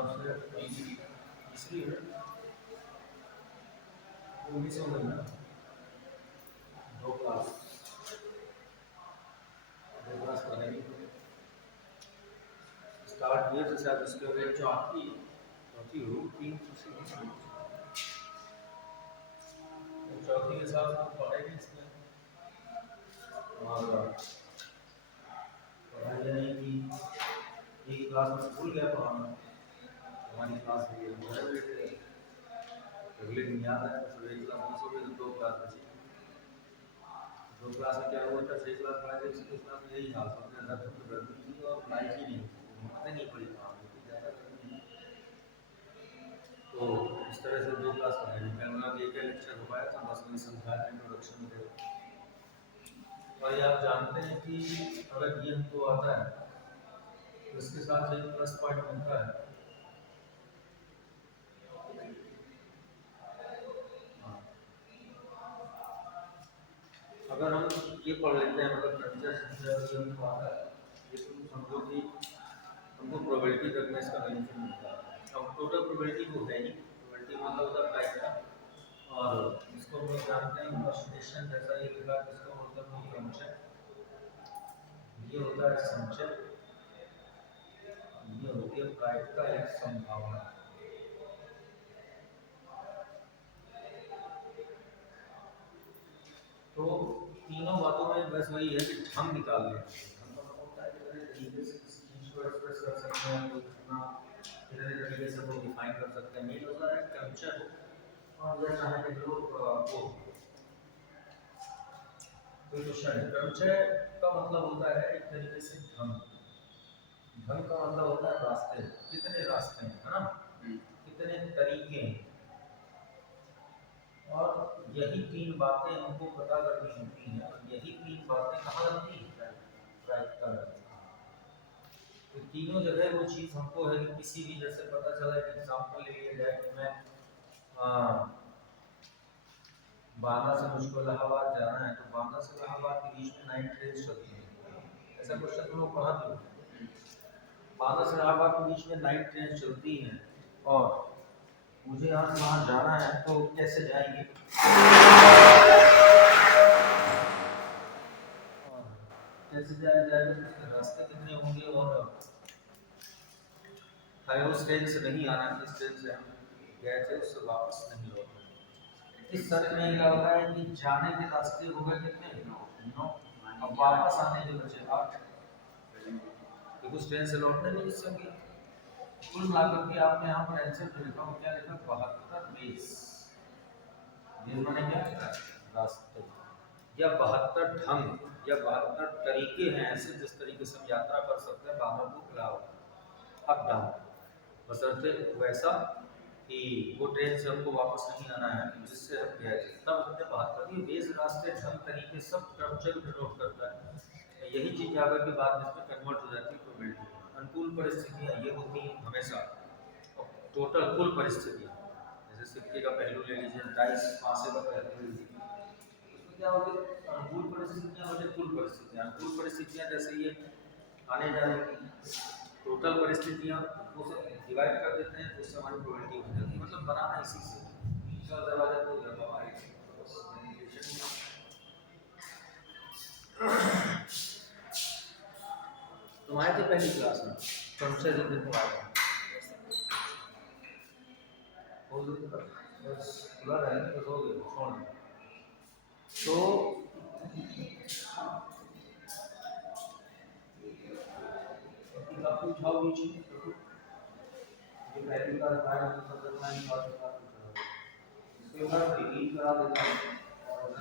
हिसाब से तीसरी है वो भी समझ ना दो क्लास बनेगी स्टार्ट किए तो शायद उसके वजह चौथी हो तीन चौथी के साथ पढ़ेगी इसमें और पढ़ाई नहीं कि एक क्लास में भूल गया पढ़ाना हमारी क्लास अगले दिन याद आया तो एक क्लास मिस हो गई तो दो क्लास बची दो क्लास में क्या हुआ था 6 क्लास पढ़ाई थी उसके क्लास में यही हाल सबने गर्मी थी और लाइट ही नहीं हिम्मत नहीं पड़ी ज़्यादा गर्मी तो इस तरह से दो क्लास पढ़ाई कैमरा के एक लेक्चर हो पाया था बस वही समझाया इंट्रोडक्शन में और ये आप जानते हैं कि अगर ये हमको आता है तो इसके साथ एक प्लस पॉइंट बनता है अगर हम ये पढ़ लेते हैं मतलब हमको आता है ये तो समझो कि हमको प्रोबेबिलिटी तक में इसका बेनिफिट मिलता है अब टोटल प्रोबेबिलिटी को है ही प्रोबेबिलिटी मतलब होता है प्राइस का और इसको हम लोग जानते हैं कंप्यूटेशन जैसा ये लिखा है इसको मतलब हम संचय ये होता है संचय ये होती है प्राइस का एक संभावना तो तीनों बातों में बस वही है कि ढंग निकाल लें एक्सप्रेस कर सकते हैं कितने तरीके से वो डिफाइन कर सकते हैं मेन होता है कल्चर और ये चाहे कि लोग वो कोई क्वेश्चन है कल्चर का मतलब होता है एक तरीके से ढंग ढंग का मतलब होता है रास्ते कितने रास्ते हैं है ना कितने तरीके हैं और यही तीन बातें हमको पता करनी होती हैं और यही तीन बातें कहाँ लगती हैं राइट का तो तीनों जगह वो चीज़ हमको है कि किसी भी जैसे पता चला एक एग्जांपल ले लिया जाए कि मैं बांदा से मुझको इलाहाबाद जाना है तो बांदा से इलाहाबाद के बीच में 9 ट्रेन चलती हैं ऐसा क्वेश्चन तुम लोग पढ़ा दियो बांदा से इलाहाबाद के बीच में 9 ट्रेन चलती हैं और मुझे यहाँ से वहाँ जाना है तो कैसे जाएंगे कैसे जाया जाएगा उसके रास्ते कितने होंगे और उस ट्रेन से नहीं आना जिस ट्रेन से हम गए थे उससे वापस नहीं लौटना इस शर्त में क्या होता है कि जाने के रास्ते हो गए कितने 9 अब वापस आने के बचे 8 क्योंकि उस ट्रेन से लौटने नहीं सकेंगे कुल मिलाकर के आपने यहाँ पर आंसर जो लिखा हो क्या लिखा 72 बेस माने क्या रास्ते या 72 ढंग या 72 तरीके हैं ऐसे जिस तरीके से हम यात्रा कर सकते हैं बांदा अप डाउन बशर्ते वैसा कि वो ट्रेन से हमको वापस नहीं आना है जिससे हम गए थे तब हमने बात करी बेस रास्ते ढंग तरीके सब क्रमचर डिनोट करता है यही चीज़ जाकर के बाद में कन्वर्ट हो जाती है प्रोबेबिलिटी अनुकूल परिस्थितियाँ ये होती हैं हमेशा टोटल कुल परिस्थितियाँ जैसे सिक्के का पहलू ले लीजिए डाइस पासे का पहलू ले लीजिए उसमें क्या होगी अनुकूल परिस्थितियाँ और कुल परिस्थितियाँ अनुकूल परिस्थितियाँ जैसे ये आने जाने की टोटल परिस्थितियाँ वो सब डिवाइड कर देते हैं तो उससे हमारी प्रोबेबिलिटी हो जाती है मतलब बनाना इसी से दूसरा दरवाजा को तुम आए थे पहली क्लास में कौन से दिन को आए बस खुला रहेगा तो हो गया छोड़ तो आप पूछाओ बीच में ये पहली बार आया तो सब करना ही बात है इसके बाद रिवील करा देता हूं और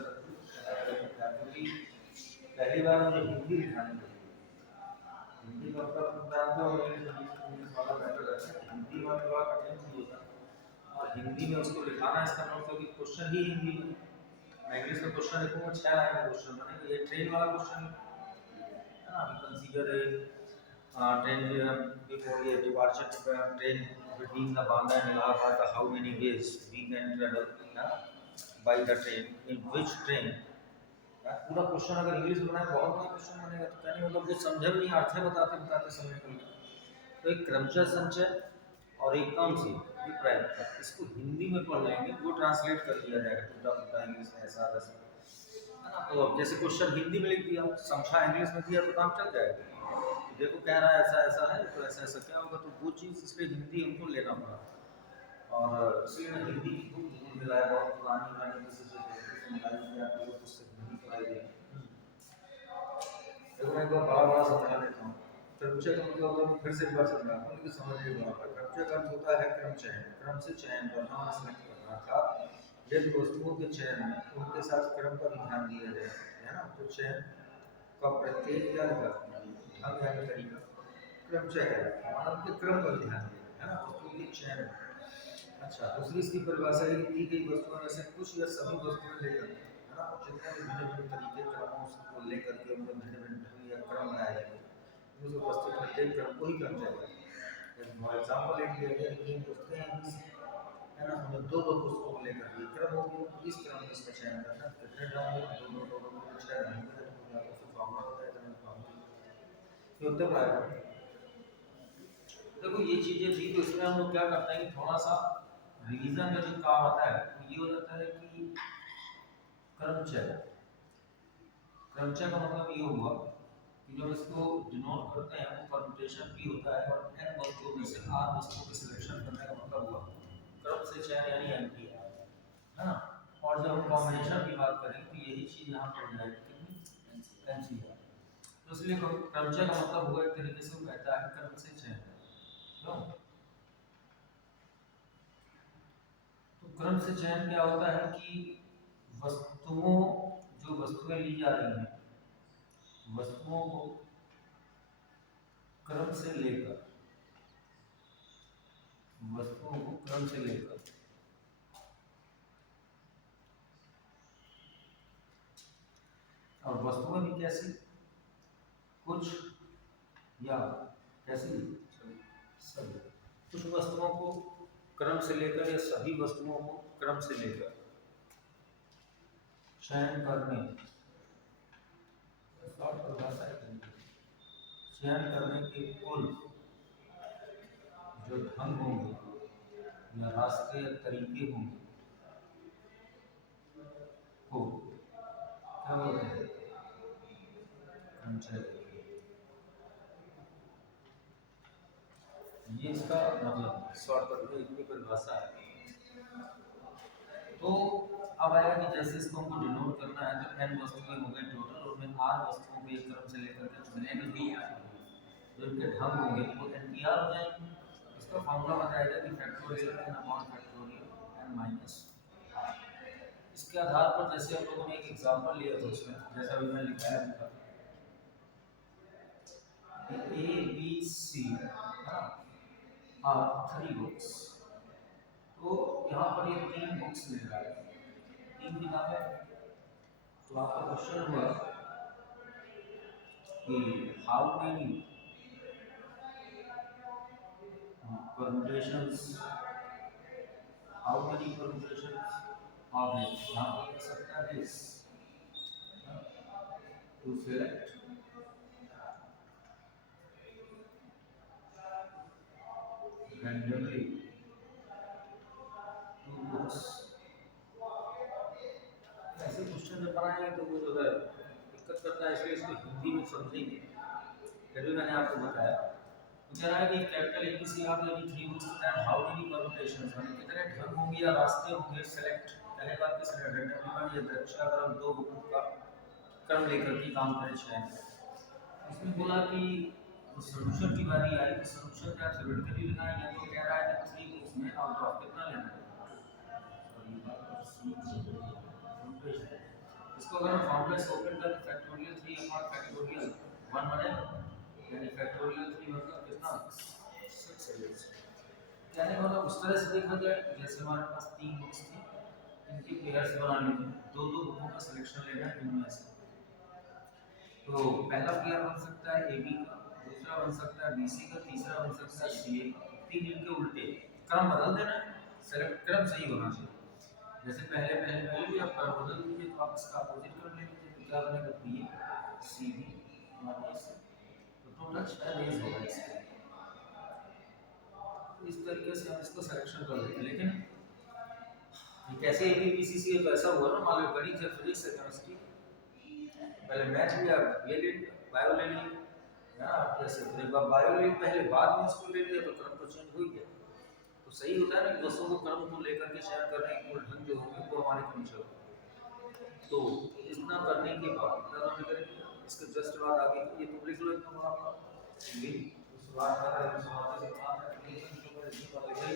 पहली बार मुझे हिंदी लिखानी पड़ी हिंदी का मतलब जानते हो इंग्लिश वाला बेटर है हिंदी में थोड़ा कठिन चीज होता है और हिंदी में उसको लिखाना इसका मतलब कि क्वेश्चन ही हिंदी में मैं इंग्लिश में क्वेश्चन लिखूंगा 6 लाइन का क्वेश्चन बनेगा ये ट्रेन वाला क्वेश्चन है ना we consider a train before a departure train between the Banda and Allahabad how many ways we can travel by the train in which train पूरा question अगर English में बनाए बहुत बड़ा क्वेश्चन बनेगा तो कहने मतलब वो समझे नहीं अर्थ बताते बताते समय निकल तो एक क्रमचय संचय और एक कौन सी विपरीत का, इसको हिंदी में पढ़ लेंगे, वो ट्रांसलेट कर दिया जाएगा टूटा फूटा इंग्लिश में ऐसा वैसा, है ना। तो अब जैसे क्वेश्चन हिंदी में लिख दिया, समझा इंग्लिश में दिया तो काम चल जाएगा। तो देखो कह रहा है ऐसा ऐसा है, तो ऐसा ऐसा क्या होगा, तो वो चीज़ इसलिए हिंदी हमको लेना पड़ा। और इसलिए मैं हिंदी की बुक जरूर दिलाया, बहुत पुरानी मैंने किसी से निकाली थी, आपको वो पुस्तक हिंदी पढ़ाई गई। देखो मैं एक बार बड़ा बड़ा समझा देता हूँ। क्रमचय का मतलब हम फिर से एक बार समझाता हूँ कि समझिएगा। क्रमचय का अर्थ होता है क्रम चयन, क्रम से चयन करना और सेलेक्ट करना, अर्थात यदि वस्तुओं के चयन में उनके साथ क्रम का भी ध्यान दिया जाए, है ना, तो चयन का प्रत्येक क्या लिखा ढंग यानी तरीका क्रमचय कहलाता है, मानव के क्रम पर ध्यान दिया, है ना, वस्तुओं के चयन में। अच्छा, दूसरी इसकी परिभाषा है कि दी गई वस्तुओं में से कुछ या सभी वस्तुएं लेकर, है ना, जितने भी भिन्न भिन्न तरीके क्रमों को लेकर के उनमें भिन्न भिन्न ढंग या क्रम बनाए जाएंगे, उस वस्तु प्रत्येक क्रम को ही क्रम चाहिए। फॉर एग्जाम्पल एक दिया गया कि 3 पुस्तकें हैं, है ना, उनमें दो दो पुस्तकों को लेकर ये क्रम हो गया, इस क्रम में इसका चयन करना, कितने ढंग होंगे, दो दो दो दो 6 ढंग होंगे, तो फिर फॉर्मूला होता है, इतना फॉर्मूला ये उत्तर आएगा। देखो ये चीजें थी, तो इसमें हम लोग क्या करते हैं कि थोड़ा सा रिवीजन का जो काम आता है तो ये हो जाता है कि क्रमचय, क्रमचय का मतलब ये हुआ कि जब इसको डिनोट करते हैं वो परम्यूटेशन भी होता है, और n वस्तुओं में से r वस्तुओं के सिलेक्शन करने का मतलब हुआ क्रम से चयन यानी NTR, है ना। और जब हम कॉम्बिनेशन की बात करें तो यही चीज यहाँ पर हो जाएगी NCR। तो इसलिए क्रमचय का मतलब हुआ एक तरीके से वो कहता है क्रम से चयन, क्यों। तो क्रम से चयन क्या होता है कि वस्तुओं, जो वस्तुएं ली जा रही हैं, वस्तुओं को क्रम से लेकर, वस्तुओं को क्रम से लेकर और वस्तुएं भी कैसी, कुछ या कैसी, सभी, कुछ वस्तुओं को क्रम से लेकर या सभी वस्तुओं को क्रम से लेकर चयन करने, चयन करने के कुल जो ढंग होंगे या रास्ते या तरीके होंगे को क्या बोलते हैं, क्रमचय। ये इसका मतलब शॉर्टकट में इतनी परिभाषा है। तो अब आएगा कि जैसे इसको हमको डिनोट करना है तो n वस्तुएं हो गई टोटल, और उनमें r वस्तुओं को एक क्रम से लेकर के चुनने में भी जो इनके ढंग होंगे वो NTR हो जाएंगे। इसका फॉर्मूला बताया कि factorial n upon factorial n minus. इसके आधार पर जैसे हम लोगों ने एक एग्जांपल लिया था उसमें, जैसा अभी मैंने लिखाया था A B C, are 3 books, तो यहाँ पर ये 3 बुक्स मिल रहा है, 3 किताबें। तो आपका क्वेश्चन हुआ कि how many permutations, how many permutations of it, यहाँ पर लिख सकता है this to select randomly two books। ऐसे क्वेश्चन जब बनाएंगे तो वो जो है दिक्कत करता है, इसलिए इसको हिंदी में समझेंगे। फिर भी मैंने आपको बताया तो कह रहा है कि कैपिटल ABC आप यदि 3 books that how many permutations, यानी कितने ढंग होंगे या रास्ते होंगे सेलेक्ट, पहले बात की सिलेक्ट रैंडमली मान ये दृश्य अगर हम 2 बुकों का क्रम लेकर के काम करें चयन, इसमें बोला कि सॉल्यूशन की बारी आई कि सॉल्यूशन क्या थ्योरेटिकली लेना है, या तो कह रहा है कि 3 बुक्स में आउट ऑफ कितना लेना है, इसको अगर हम फॉर्मूला से ओपन करें फैक्टोरियल 3 अपॉन फैक्टोरियल 1 बनेगा, यानी फैक्टोरियल 3 मतलब कितना 6 है। कहने का मतलब उस तरह से देखा जाए जैसे हमारे पास 3 बुक्स थी, इनकी पेयर्स बना लीजिए, दो दो बुकों का सिलेक्शन लेना है इनमें से। तो पहला पेयर बन सकता है AB का, दूसरा बन सकता है BC का, तीसरा बन सकता है CA का। 3 इनके उल्टे क्रम बदल देना है, सेलेक्ट क्रम सही होना चाहिए। जैसे पहले पहले पहले भी आप क्रम बदल दीजिए तो आप इसका अपोजिट कर लेंगे तो क्या बनेगा BA CB और AC। तो टोटल 6 डेज होगा इसके। इस तरीके से हम इसको सिलेक्शन कर लेते हैं। लेकिन कैसे एबीसीसी तो ऐसा हुआ ना, मान लो गणित या फिजिक्स या केमिस्ट्री, पहले मैथ लिया, ये ले लिया, बायो ले लिया, है ना, जैसे फिर एक बार बायो ले पहले, बाद में उसको ले लिया, तो क्रम तो चेंज हो गया। तो सही होता है ना कि दोस्तों को क्रम को लेकर के शेयर करने के मूल ढंग जो होंगे वो हमारे कमजोर होंगे। तो इतना करने के बाद इतना तो हमें करेंगे, इसके जस्ट बाद आगे ये तुम लिख लो इतना बड़ा आपका ये उस बात का समाप्ति से बात है रिलेशन के ऊपर इतनी बात लिख ली,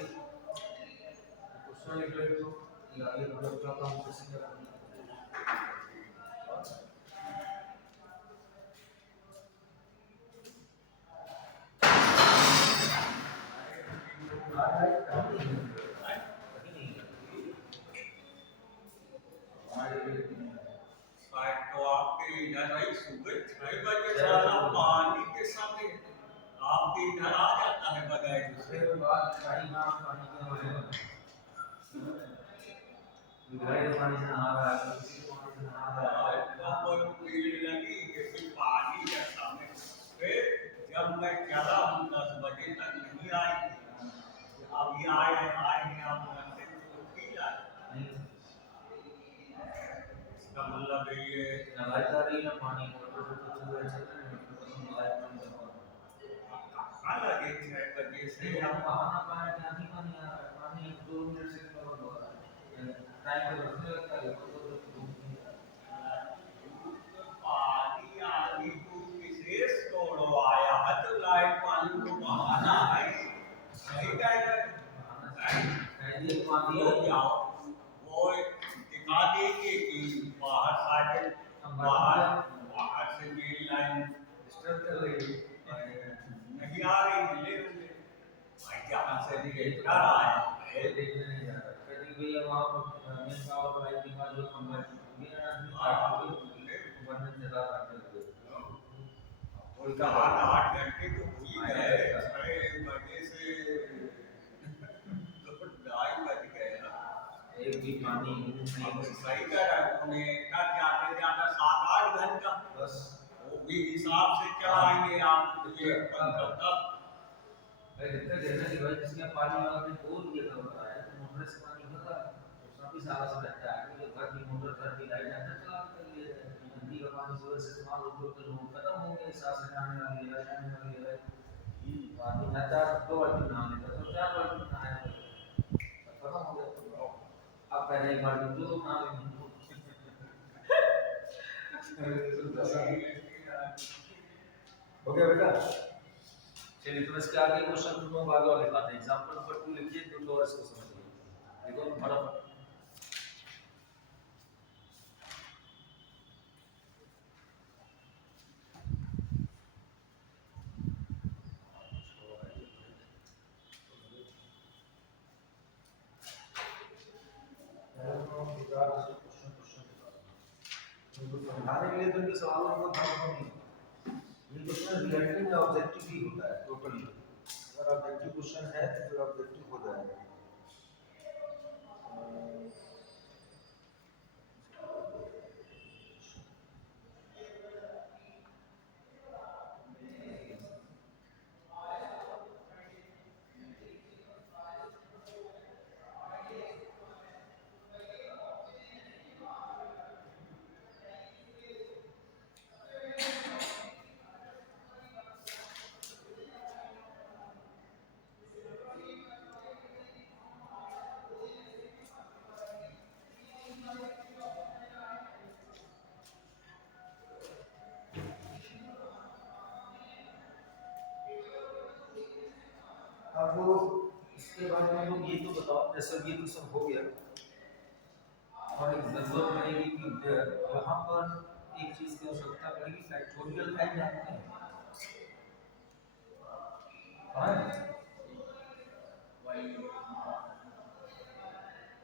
क्वेश्चन लिख लो तो ये आगे मतलब क्या काम कैसे करना है। तो आपके इधर ही सुबह 6 बजे सारा पानी के समय आपके इधर आ जाता है बगैर उसके बाद पानी ना पानी के वाले पानी से नहा रहा है, किसी को पानी से नहा रहा है, कोई भीड़ लगी जैसे पानी के सामने। फिर जब मैं चला हूँ 10 बजे तक नहीं आई थी, अभी आए हैं आप घंटे में पी जाए। इसका मतलब ये नलाई जा रही है पानी मोटर से कुछ हुआ है तो नलाई पानी का कहाँ लगे 6 बजे से हम कहाँ ना पाए कि नहीं पानी आ रहा है, पानी 2 मिनट से कवर हो रहा है, टाइम पे रखने लगता है पानी आदमी को विशेष तोड़ो आया है तो लाइट पानी को बहाना है, सही कह रहे हैं। जाओ वो दिखा देंगे कि बाहर साइड बाहर से मेरी लाइन डिस्टर्ब कर रही है, नहीं आ रही, ले भाई जहाँ से भी आ रहा है देखने नहीं जा रहा, कभी भी वहाँ मेन पावर लाइन के पास जो खंभा है मेरा आदमी काट के बनने चला रहा है, और कहा 8 घंटे तो हो ही गए, 6 बजे से तो 2:30 बज गए ना। एक भी पानी सही कह रहा है, उन्हें क्या ज्यादा ज्यादा 7-8 घंटा बस वो भी हिसाब से चलाएंगे आप ये तब जितने देना कि भाई जिसके पानी वाला ने बोल दिया कर रहा है तो मोटर से पानी भरा उसका भी सारा सब रहता है कि घर की मोटर घर की लाइट अंदर चला कर लिए नदी का पानी सुबह से इस्तेमाल उपयोग तो लोग खत्म हो गए, सांस लेने वाली है जाने वाली है, पानी आता 2 बाल्टी नहा लेता तो 4 बाल्टी नहाया खत्म हो गया। अब पहले एक बाल्टी 2 नहा लेंगे हो गया बेटा। चलिए तो इसके आगे क्वेश्चन तुम लोग आगे और दिखाते हैं, एग्जांपल नंबर 2 लिखिए तो और इसको समझिए, देखो फटाफट। समझाने के लिए तो इनके सवालों को ध्यान नहीं, ये क्वेश्चन रिलेटिव या ऑब्जेक्टिव ही होता है टोटली, अगर ऑब्जेक्टिव क्वेश्चन है तो फिर ऑब्जेक्टिव हो जाएगा। अब इसके बाद में लोग ये तो बताओ, जैसे ये तो सब हो गया और एक जरूरत पड़ेगी कि यहाँ पर एक चीज की आवश्यकता पड़ेगी, फैक्टोरियल एन जानते हैं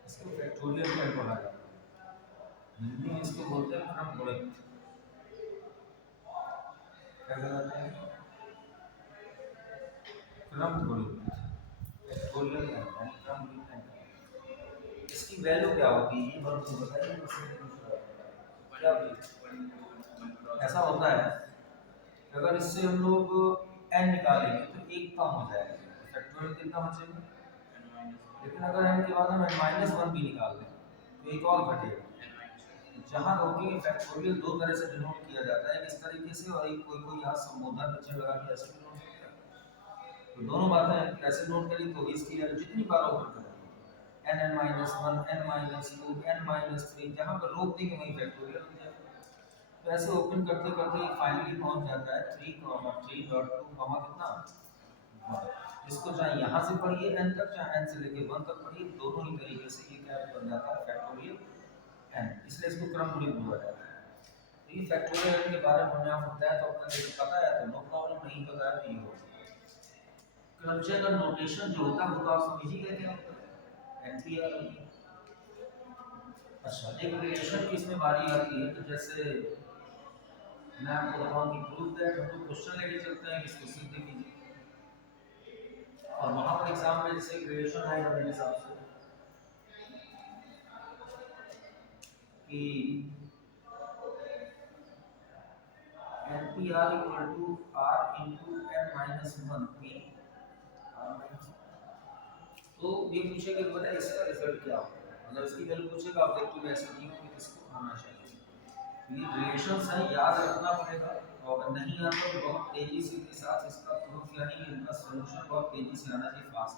इसको फैक्टोरियल एन बोला जाता है, हिंदी में इसको बोलते हैं क्रम गुणक, क्या कहलाते हैं क्रम गुणक, फैक्टोरियल एन क्रम गुणक। इसकी वैल्यू क्या होगी ये बात बताइए, क्या ऐसा होता है अगर इससे हम लोग n निकालेंगे तो एक कम हो जाएगा, फैक्टोरियल कितना बचेगा, लेकिन अगर n के बाद हम n-1 भी निकाल लें तो एक और घटेगा। जहाँ रोकेंगे फैक्टोरियल दो तरह से डिनोट किया जाता है, इस तरीके से और एक कोई कोई यहाँ संबोधन चिन्ह लगा के ऐसे डिनोट करता है। तो दोनों बातें कैसे नोट करी, तो इसकी वैल्यू जितनी बार ओपन करेंगे n-1 n-2 n-3 जहाँ पर रोक देंगे वहीं फैक्टोरियल हो जाएगा। तो ऐसे ओपन करते करते फाइनली पहुंच जाता है 3,3.2 कितना 1। इसको चाहे यहाँ से पढ़िए n तक, चाहे n से लेके 1 तक पढ़िए, दोनों ही तरीके से ये क्या बन जाता है फैक्टोरियल n, इसलिए इसको क्रमबद्ध बोला जाता है। तो ये फैक्टोरियल n के बारे में हमने आपको बताया, तो अपना जैसे पता है तो नो प्रॉब्लम, नहीं पता है तो ये होगा। क्रमचय का नोटेशन जो होता है वो तो आप समझ ही गए क्या होता है, NPR होती है। अच्छा, एक रिलेशन की इसमें बारी आती है, तो जैसे मैं आपको बताऊं कि प्रूव दैट हम लोग क्वेश्चन लेके चलते हैं, इसको सिद्ध कीजिए, और वहां पर एग्जाम में जैसे एक रिलेशन आएगा मेरे हिसाब से कि NPR equal to R into n-1 P R-, तो ये पूछेगा कि बेटा इसका रिजल्ट क्या होगा, मतलब इसकी वैल्यू पूछेगा, ऑब्जेक्टिव ऐसे नहीं हो कि किसको होना चाहिए। ये रिलेशंस है, याद रखना पड़ेगा, और अगर नहीं आता तो बहुत तेजी से के साथ इसका प्रूफ यानी कि इनका सॉल्यूशन बहुत तेजी से आना चाहिए, फास्ट।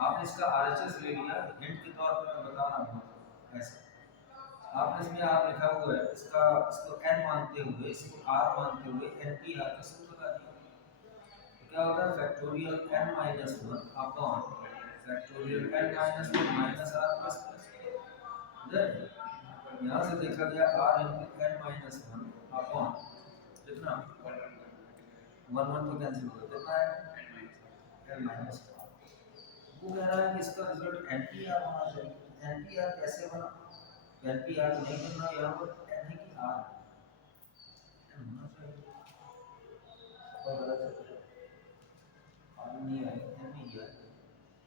आपने इसका RHS ले लिया, हिंट के तौर पर मैं बता रहा हूँ ऐसे आपने इसमें आप लिखा हुआ है इसका, इसको n मानते हुए, इसको r मानते हुए NPR का सूत्र लगा दिया। तो क्या होता है factorial n-1 upon factorial n-1 minus r plus then यहाँ से देखा गया r into n-1 अपॉन कितना 1 1 तो कैंसिल कर देता है n-r। वो कह रहा है कि इसका रिजल्ट NPR होना चाहिए। NPR कैसे बना, NPR नहीं बनना, यहाँ पर n है कि r n होना चाहिए, और गलत है r नहीं है, n नहीं है।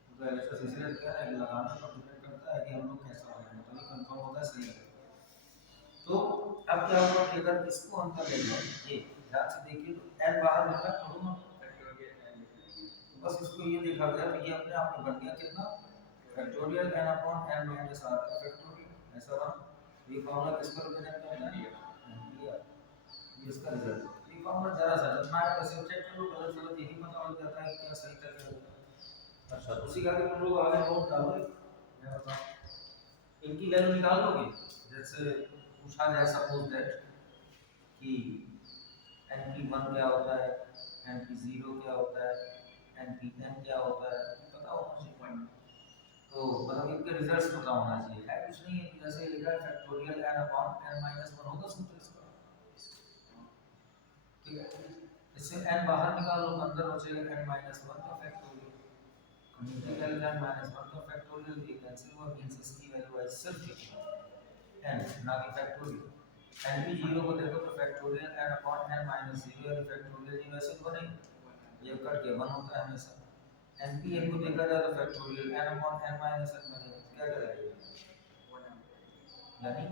तो ऐसा इसलिए कह रहा है कि लगाना पर डिपेंड करता है कि हम लोग कैसा लगाएंगे, तो ये कंफर्म होता है सही है। तो अब क्या होगा कि अगर इसको अंतर ले लो, ये ध्यान से देखिए तो n बाहर निकला करो ना, तो बस इसको ये देखा गया कि ये अपने आप में बन गया कितना factorial n upon n minus r का फैक्टोरियल, ऐसा बना। ये फॉर्मूला किस पर रिप्रेजेंट करता है, ये इसका रिजल्ट। ये फॉर्मूला जरा सा जब मैं ऐसे चेक करूं गलत गलत यही पता लग जाता है क्या सही कर रहे हो। अच्छा, उसी का भी तुम लोग आगे नोट डालो, मैं बताऊं इनकी वैल्यू निकाल लोगे। जैसे पूछा जाए सपोज दैट कि NP1 क्या होता है, NP0 क्या होता है, NPN क्या होता है, पता होना चाहिए। तो मतलब इनके रिजल्ट्स पता होना चाहिए, है कुछ नहीं है, जैसे लिखा है फैक्टोरियल n अपॉन n-1 होगा सूत्र इसका, ठीक है। इससे n बाहर निकाल लो, अंदर बचेगा n-1 का फैक्टोरियल, इंटीग्रल n-1 का फैक्टोरियल ये कैंसिल हुआ, मींस इसकी वैल्यू है सिर्फ n ना कि फैक्टोरियल। n भी 0 को देखो तो फैक्टोरियल n अपॉन n-0 यानी फैक्टोरियल ये वैसे तो नहीं, ये कट के 1 होता है हमेशा। n को देखा जाए तो फैक्टोरियल n अपॉन n-n बनेगा, क्या करेगा यानी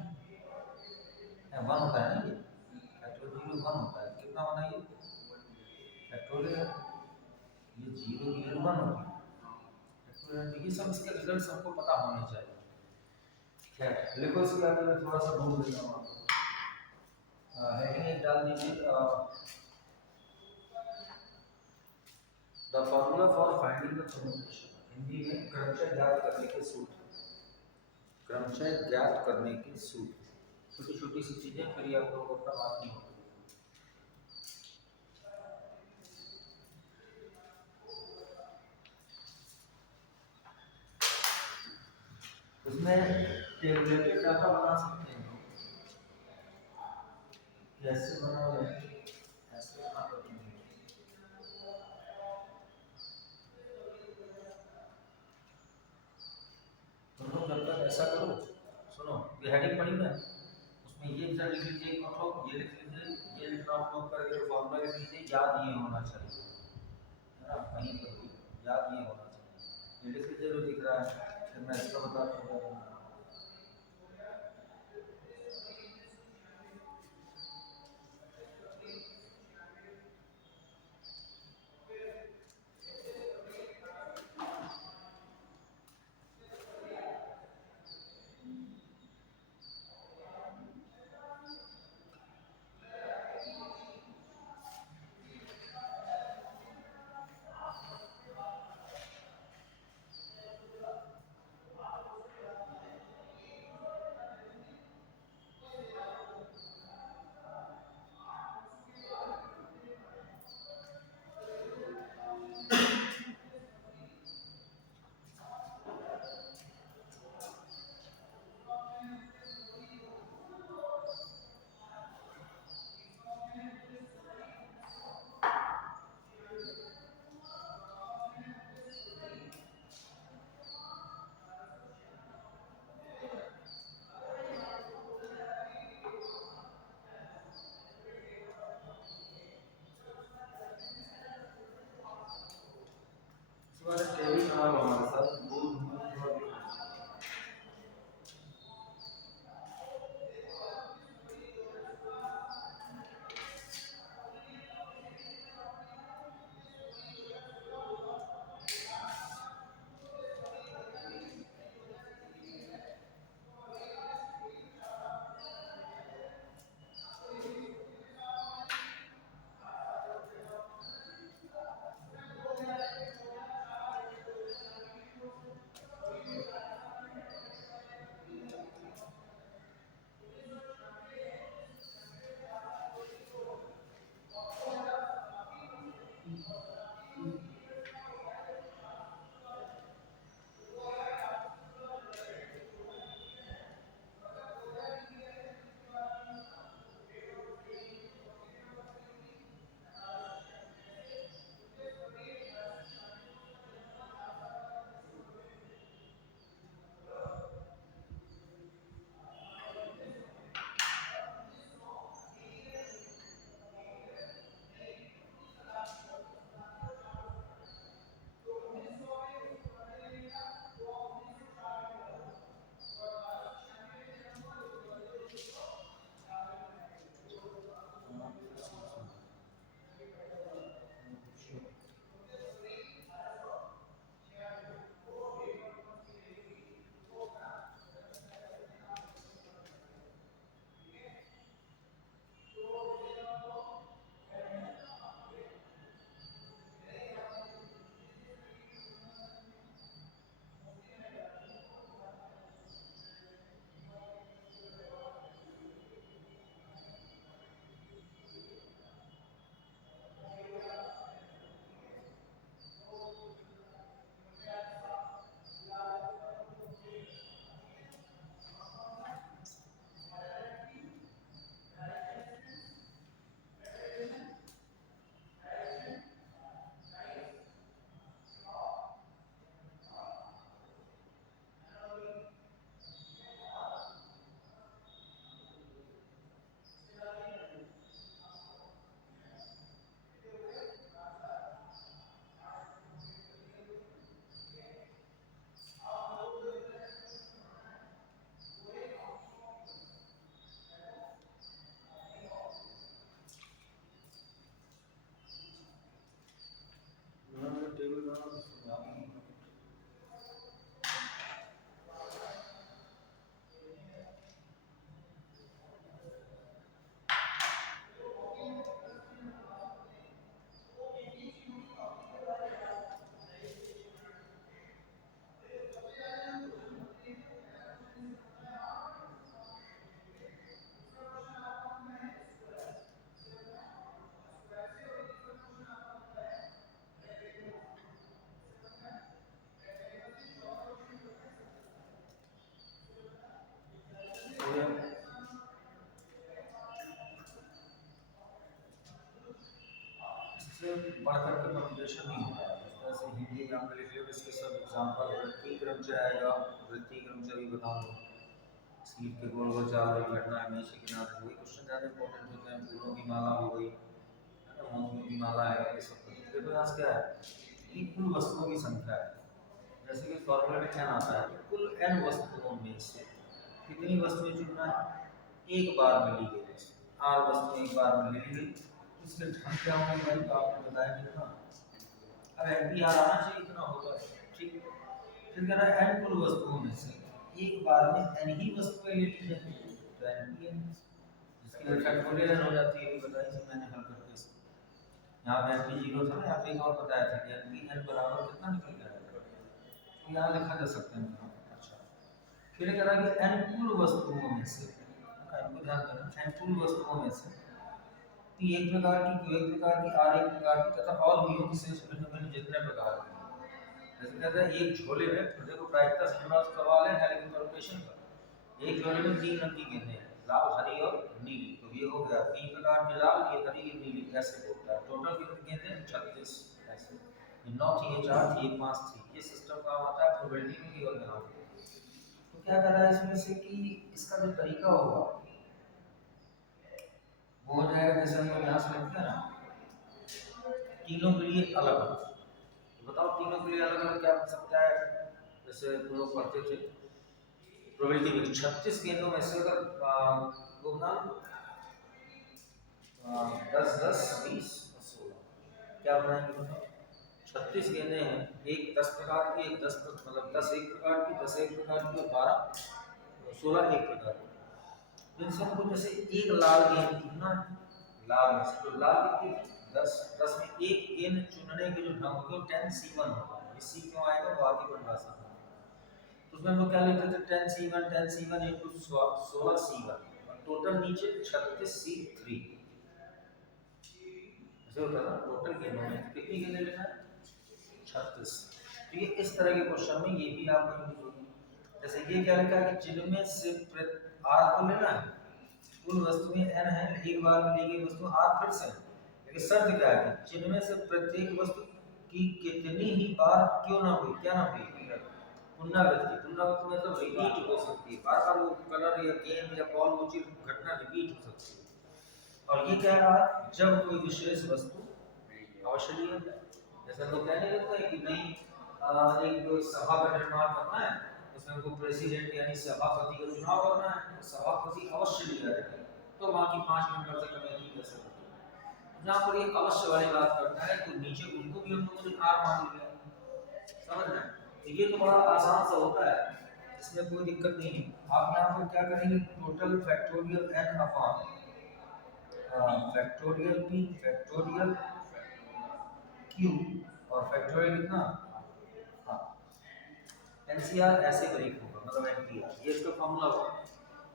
1 होता है ना, ये फैक्टोरियल 1 होता है, कितना बना ये फैक्टोरियल, ये 0 की वैल्यू 1 होती है फैक्टोरियल। ये सब इसके रिजल्ट सबको पता होने चाहिए। खैर लिखो इसके आगे मैं थोड़ा सा बोल देता हूँ आपको, हेडिंग एक डाल दीजिए the formula for finding the permutation, Hindi में क्रमशः ज्ञात करने के सूत्र, क्रमशः ज्ञात करने के सूत्र, छोटी छोटी सी चीजें, फिर ये आप लोगों को अपना बात नहीं होगी। उसमें टेबुलेटेड डाटा बना सकते हैं, कैसे बनाओगे ऐसे बना सकते हैं। तुम लोग जब तक ऐसा करो, सुनो ये हेडिंग पढ़ी ना, उसमें ये जब लिख लीजिए नोट, ये लिख लीजिए, ये लिखना नोट करके फॉर्मूला लिख लीजिए, याद ये होना चाहिए, है ना, कहीं पर भी याद ये होना चाहिए। ये लिख लीजिए जो दिख रहा है, फिर मैं इसका बताता हूँ। इससे बढ़कर के परमुटेशन नहीं होता है। इस तरह से हिंदी में आप लिख लो, इसके सब एग्जाम्पल वृत्ति क्रमचय आएगा, वृत्ति क्रमचय भी बताऊंगा। सीट के गोल गोल चाल रही घटना हमेशा किनारे वही क्वेश्चन ज़्यादा इंपॉर्टेंट होते हैं। फूलों की माला हो गई है ना, मोतियों की माला है, ये सब तो प्रयास क्या है कि कुल वस्तुओं की संख्या है। जैसे कि फॉर्मूला में क्या आता है कि कुल n वस्तुओं में से कितनी वस्तुएं चुनना है, एक बार मिली गई, r वस्तुएं एक बार में मिली गई, इसके ढंग क्या होंगे भाई, तो आपने बताया कितना, अब NPR आना चाहिए इतना होगा, ठीक। फिर कह रहा है n कुल वस्तुओं में से एक बार में n ही वस्तुएं ले ली जाएंगी, तो NPN जिसकी फैक्टोरियल हो जाती है, बताई थी मैंने हल करके इसको। यहाँ पे NP0 था ना, यहाँ पे एक और बताया था कि NPN बराबर कितना निकल गया, तो यहाँ लिखा जा सकता है। अच्छा, फिर कह रहा है कि n कुल वस्तुओं में से, n को ध्यान देना, n कुल वस्तुओं में से P एक प्रकार की, Q एक प्रकार की, R एक प्रकार की तथा और भी होगी शेष भिन्न भिन्न जितने प्रकार के। जैसे कहते हैं एक झोले में, देखो प्रायिकता से जुड़ा सवाल है लेकिन परमुटेशन का, एक झोले में 3 रंग की गेंदें हैं, लाल, हरी और नीली, तो ये हो गया 3 प्रकार की लाल, ये हरी, ये नीली, ऐसे बोलता है। टोटल कितनी गेंदें, 36, ऐसे ये 9 थी, ये 4 थी, ये 5 थी। ये सिस्टम काम आता है प्रोबेबिलिटी में भी और यहाँ पे। तो क्या कर रहा है इसमें से कि इसका जो तरीका होगा वो हो जाएगा, जैसे हम लोग यहाँ से लिखते हैं ना, तीनों के लिए अलग अलग, तो बताओ तीनों के लिए अलग अलग क्या बन सकता है। जैसे तुम लोग पढ़ते थे प्रोबेबिलिटी में 36 गेंदों में से अगर वो ना 10 10 20 16 क्या बनाएंगे बताओ। 36 गेंदें हैं, एक 10 प्रकार की, एक 10 मतलब 10 एक प्रकार की, 10 एक प्रकार की और 12 16 एक प्रकार की। तो इन सबको जैसे एक लाल गेंद चुनना है, लाल में से तो लाल कितनी 10 10 में एक गेंद चुनने के जो ढंग होगा 10C1 होगा। ये C क्यों आएगा वो आगे परिभाषा में, तो उसमें हम लोग क्या लिखते थे 10C1 into 16C1 और टोटल नीचे 36C3 ऐसे होता है ना। टोटल गेंदों में कितनी गेंदें लेना है, 36। तो ये इस तरह के क्वेश्चन में ये भी आपको यूज होगी। जैसे ये क्या लिखा है कि जिनमें से R को लेना है, कुल वस्तुएं n है, एक बार में ली गई वस्तु R फिर से, लेकिन शर्त क्या है कि जिनमें से प्रत्येक वस्तु की कितनी ही बार क्यों ना हुई, क्या ना हुई, पुनरावृत्ति। पुनरावृत्ति मतलब रिपीट हो सकती है, बार बार वो कलर या गेंद या बॉल वो चीज घटना रिपीट हो सकती है। और ये क्या रहा, जब कोई विशेष वस्तु अवश्य है, जैसे हम लोग कहने लगते हैं कि नहीं एक सभा का निर्माण करना है, उसमें हमको प्रेसिडेंट यानी सभापति का चुनाव करना है, तो सभापति अवश्य लिया जाएगा, तो वहाँ की 5 मेंबर से कमेटी कर सकती है। जहाँ पर ये अवश्य वाली बात करता है तो नीचे उनको भी हम लोगों ने हार मान लिया, समझ रहे हैं। तो ये तो बड़ा आसान सा होता है, इसमें कोई दिक्कत नहीं है। आप यहाँ पर क्या करेंगे, total factorial n upon factorial p factorial q और फैक्टोरियल कितना, हाँ NCR ऐसे ब्रेक होगा, मतलब NPR ये इसका फॉर्मूला होगा।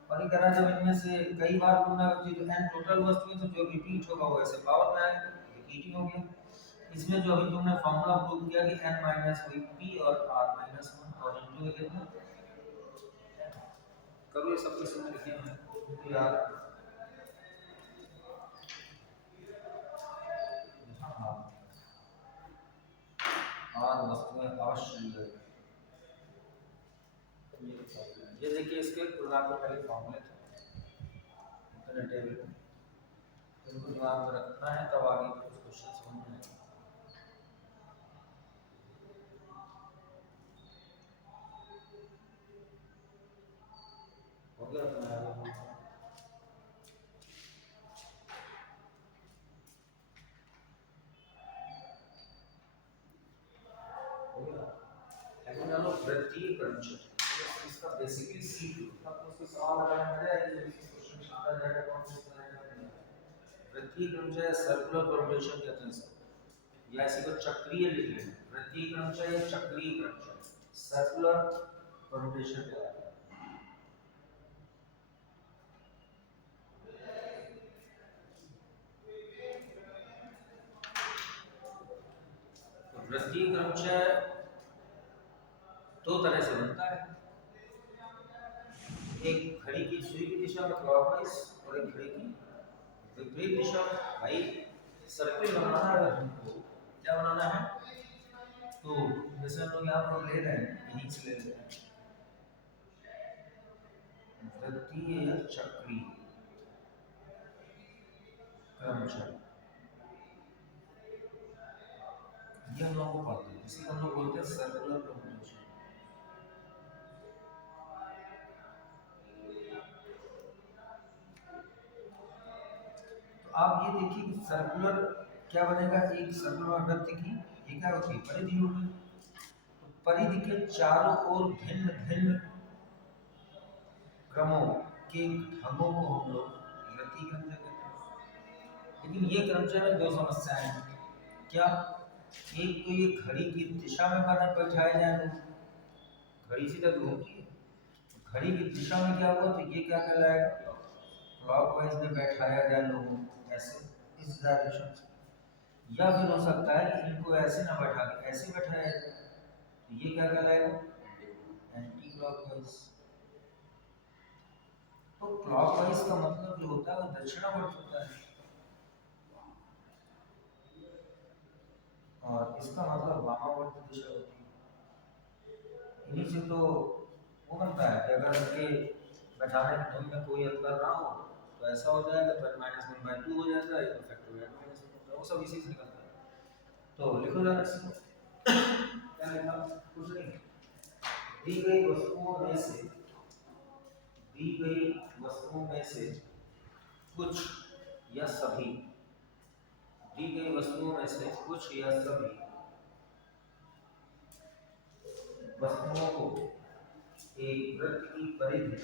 और ये करा जब इनमें से कई बार पुनरावृत्ति, तो n टोटल वस्तु है तो जो रिपीट होगा वो ऐसे पावर में आएगा, रिपीटिंग हो गया। इसमें जो अभी तुमने फॉर्मूला प्रूव किया कि n माइनस हुई p और r माइनस 1 और इनटू में कितना करो, ये सब कुछ लिखे हैं यार। r वस्तुएं अवश्य, ये देखिए इसके तुलना में पहले फॉर्मूले थे टेबल में, इनको दिमाग में रखना है तब आगे कुछ क्वेश्चन समझ में आएंगे। हो गया तो मैं आगे बोलता हूँ। हो गया, लेकिन चलो वृत्तीय क्रमचय इसका बेसिकली सी तब तो उसके सवाल लगाने हैं, ये क्वेश्चन आता जाएगा कौन से तरह का। वृत्तीय क्रमचय सर्कुलर परमुटेशन कहते हैं इसको, या इसी को चक्रीय लिख लें, वृत्तीय क्रमचय या चक्रीय क्रमचय, सर्कुलर परमुटेशन कहलाता है। वृत्तीय क्रमचय दो तरह से बनता है, एक घड़ी की सुई की दिशा में क्लॉकवाइज और एक घड़ी की विपरीत दिशा में। भाई सर्किल बनाना है अगर हमको, क्या बनाना है, तो जैसे हम लोग यहाँ पर ले रहे हैं, यहीं से ले रहे हैं वृत्तीय या चक्रीय क्रमचय, ये हम लोगों को पता है, इसी को हम लोग बोलते हैं सर्कुलर क्रमचय। तो आप ये देखिए कि सर्कुलर क्या बनेगा, एक सर्कुलर वृत्त की ये क्या होती है, परिधि होगी। तो परिधि के चारों ओर भिन्न भिन्न क्रमों के ढंगों को हम लोग वृत्तीय क्रमचय कहते हैं। लेकिन ये क्रमचय में दो समस्याएं हैं। क्या, एक तो ये घड़ी की दिशा में बना बैठाए जाए लोग, घड़ी सीधा घूमती है, तो घड़ी की दिशा में क्या हुआ, तो ये क्या कहलाएगा, क्लॉकवाइज में बैठाया जाए लोगों को, ऐसे इस डायरेक्शन से। या फिर हो सकता है कि इनको ऐसे ना बैठा के ऐसे बैठाया जाए, तो ये क्या कहलाएगा, एंटी क्लॉकवाइज। तो क्लॉकवाइज का मतलब जो होता है वो दक्षिणावर्त होता है, और इसका मतलब वामावर्त दिशा होती है। इन्हीं से तो वो बनता है कि अगर उनके बैठाने के ढंग में कोई अंतर ना हो तो ऐसा हो जाएगा, तो -1/2 हो जाता है, तो फैक्टोरियल -1 वो सब इसी से निकलता है। तो लिखो जरा इसको, क्या लिखा, कुछ नहीं, दी गई वस्तुओं में से, दी गई वस्तुओं में से कुछ या सभी, दी गई वस्तुओं में से कुछ या सभी वस्तुओं को एक वृत्त की परिधि,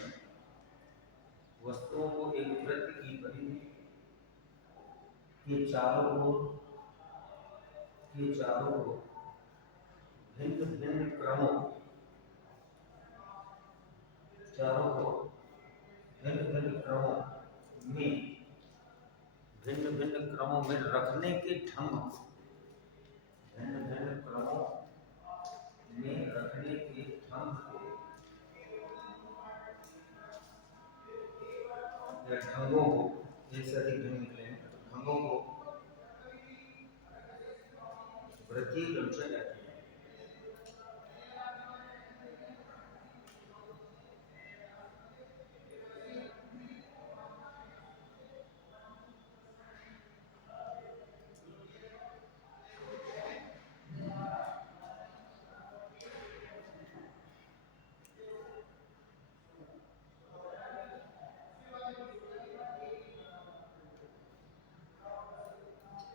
वस्तुओं को एक वृत्त की परिधि के चारों ओर भिन्न भिन्न क्रमों, चारों ओर भिन्न भिन्न क्रमों में, भिन्न भिन्न क्रमों में रखने के ढंग, भिन्न भिन्न क्रमों में रखने के ढंग को या ढंगों को, एक से अधिक ढंग निकले हैं, तो ढंगों को वृत्तीय क्रमचय कहते हैं।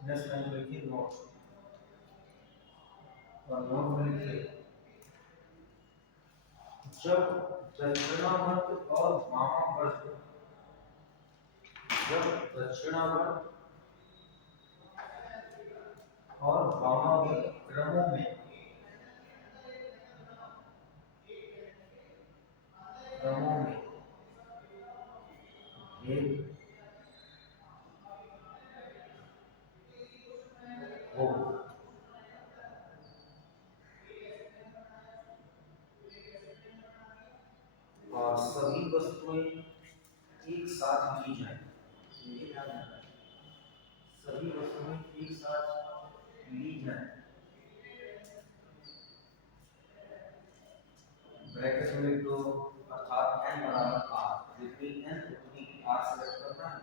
नेक्स्ट लाइन लिखिए नोट, और नोट में लिखिए, जब दक्षिणावर्त और वामावर्त, जब दक्षिणावर्त और वामावर्त क्रमों में भेद हो, और सभी वस्तुएं एक साथ ली जाए, ये ध्यान रखना है, सभी वस्तुएं एक साथ ली जाए, ब्रैकेट में लिख दो, अर्थात n बराबर r, जितनी n उतनी r सेलेक्ट करना है,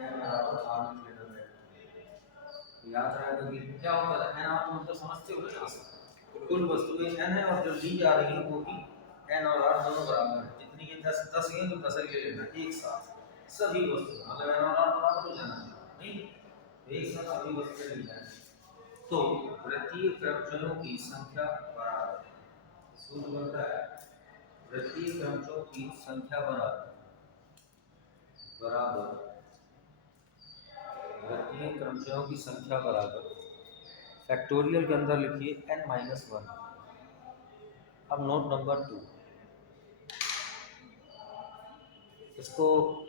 n बराबर r में लेटर ब्रैकेट याद रखेगा कि क्या होता है, n आप मतलब समझते हो ना, कुल वस्तुएं n है और जो ली जा रही है वो भी n और r दोनों बराबर है, जितनी ये 10 है तो 10 ही ले लेना एक साथ, सभी वस्तु मतलब n और r बराबर हो जाना चाहिए, नहीं एक साथ सभी वस्तुएं ली जाए, तो वृत्तीय क्रमचयों की संख्या बराबर, सूत्र बनता है वृत्तीय क्रमचयों की संख्या बराबर वृत्तीय क्रमचयों की संख्या बराबर, फैक्टोरियल के अंदर लिखिए n-1। अब नोट नंबर 2, इसको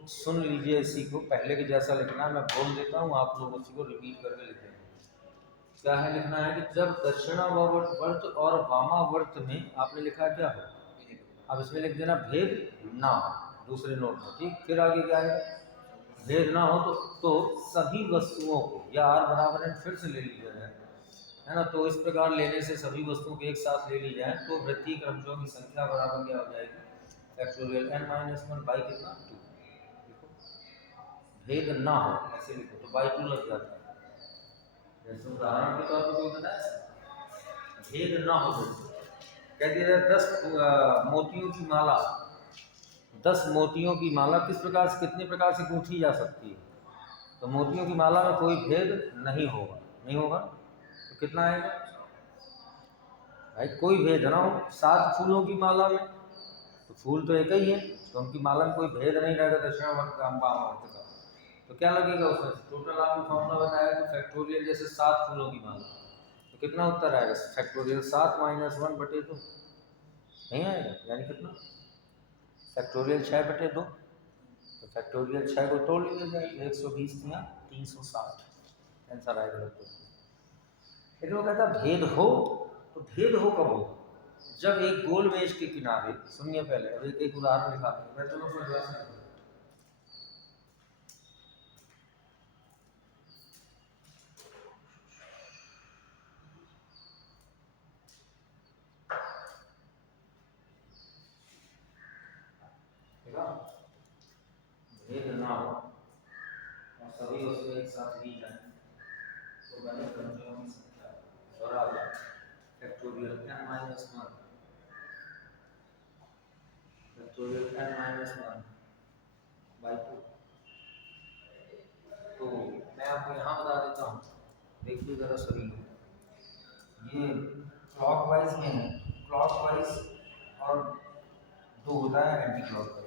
सुन लीजिए, इसी को पहले के जैसा लिखना है, मैं बोल देता हूँ, आप लोग उसी को रिपीट करके लिखेंगे। क्या है, लिखना है कि जब दक्षिणावर्त और वामावर्त में, आपने लिखा क्या है, अब इसमें लिख देना भेद ना हो, दूसरे नोट में, ठीक। फिर आगे क्या है, भेद ना हो तो सभी वस्तुओं को या r बराबर n फिर से ले लिया जाए, है ना। तो इस प्रकार लेने से सभी वस्तुओं को एक साथ ले ली जाए तो वृत्तीय क्रमशों की संख्या बराबर क्या हो जाएगी, factorial n minus one by कितना 2। देखो भेद ना हो ऐसे लिखो तो बाई 2 लग जाता है। जैसे उदाहरण के तौर पर कोई बताया भेद ना हो, कह दिया जाए 10 मोतियों की माला, 10 मोतियों की माला किस प्रकार से कितने प्रकार से गूंथी जा सकती है, तो मोतियों की माला में कोई भेद नहीं होगा, नहीं होगा तो कितना आएगा भाई, कोई भेद ना हो। 7 फूलों की माला में तो फूल तो एक ही है, तो उनकी माला में कोई भेद नहीं रहेगा दक्षिणावर्त का वामावर्त का, तो क्या लगेगा उसमें टोटल आपको फॉर्मूला बताया तो फैक्टोरियल जैसे 7 फूलों की माला, तो कितना उत्तर आएगा फैक्टोरियल 7 माइनस 1 बटे 2 नहीं आएगा, यानी कितना फैक्टोरियल 6 बटे 2, तो फैक्टोरियल 6 को तोड़ लिया जाए तो 120 या 360 आंसर आएगा। लेकिन वो कहता भेद हो, तो भेद हो कब हो, जब एक गोल मेज के किनारे, सुनिए पहले अब एक उदाहरण लिखा मैं दोनों को एडवांस में भेद ना हो और सभी वस्तु एक साथ ली जाए तो बने क्रमशों की संख्या बराबर factorial n minus 1 factorial n minus 1 by 2। तो मैं आपको यहाँ बता देता हूँ, देखिए ज़रा सभी लोग, ये क्लॉकवाइज में है, क्लॉकवाइज और दो होता है एंटी क्लॉकवाइज।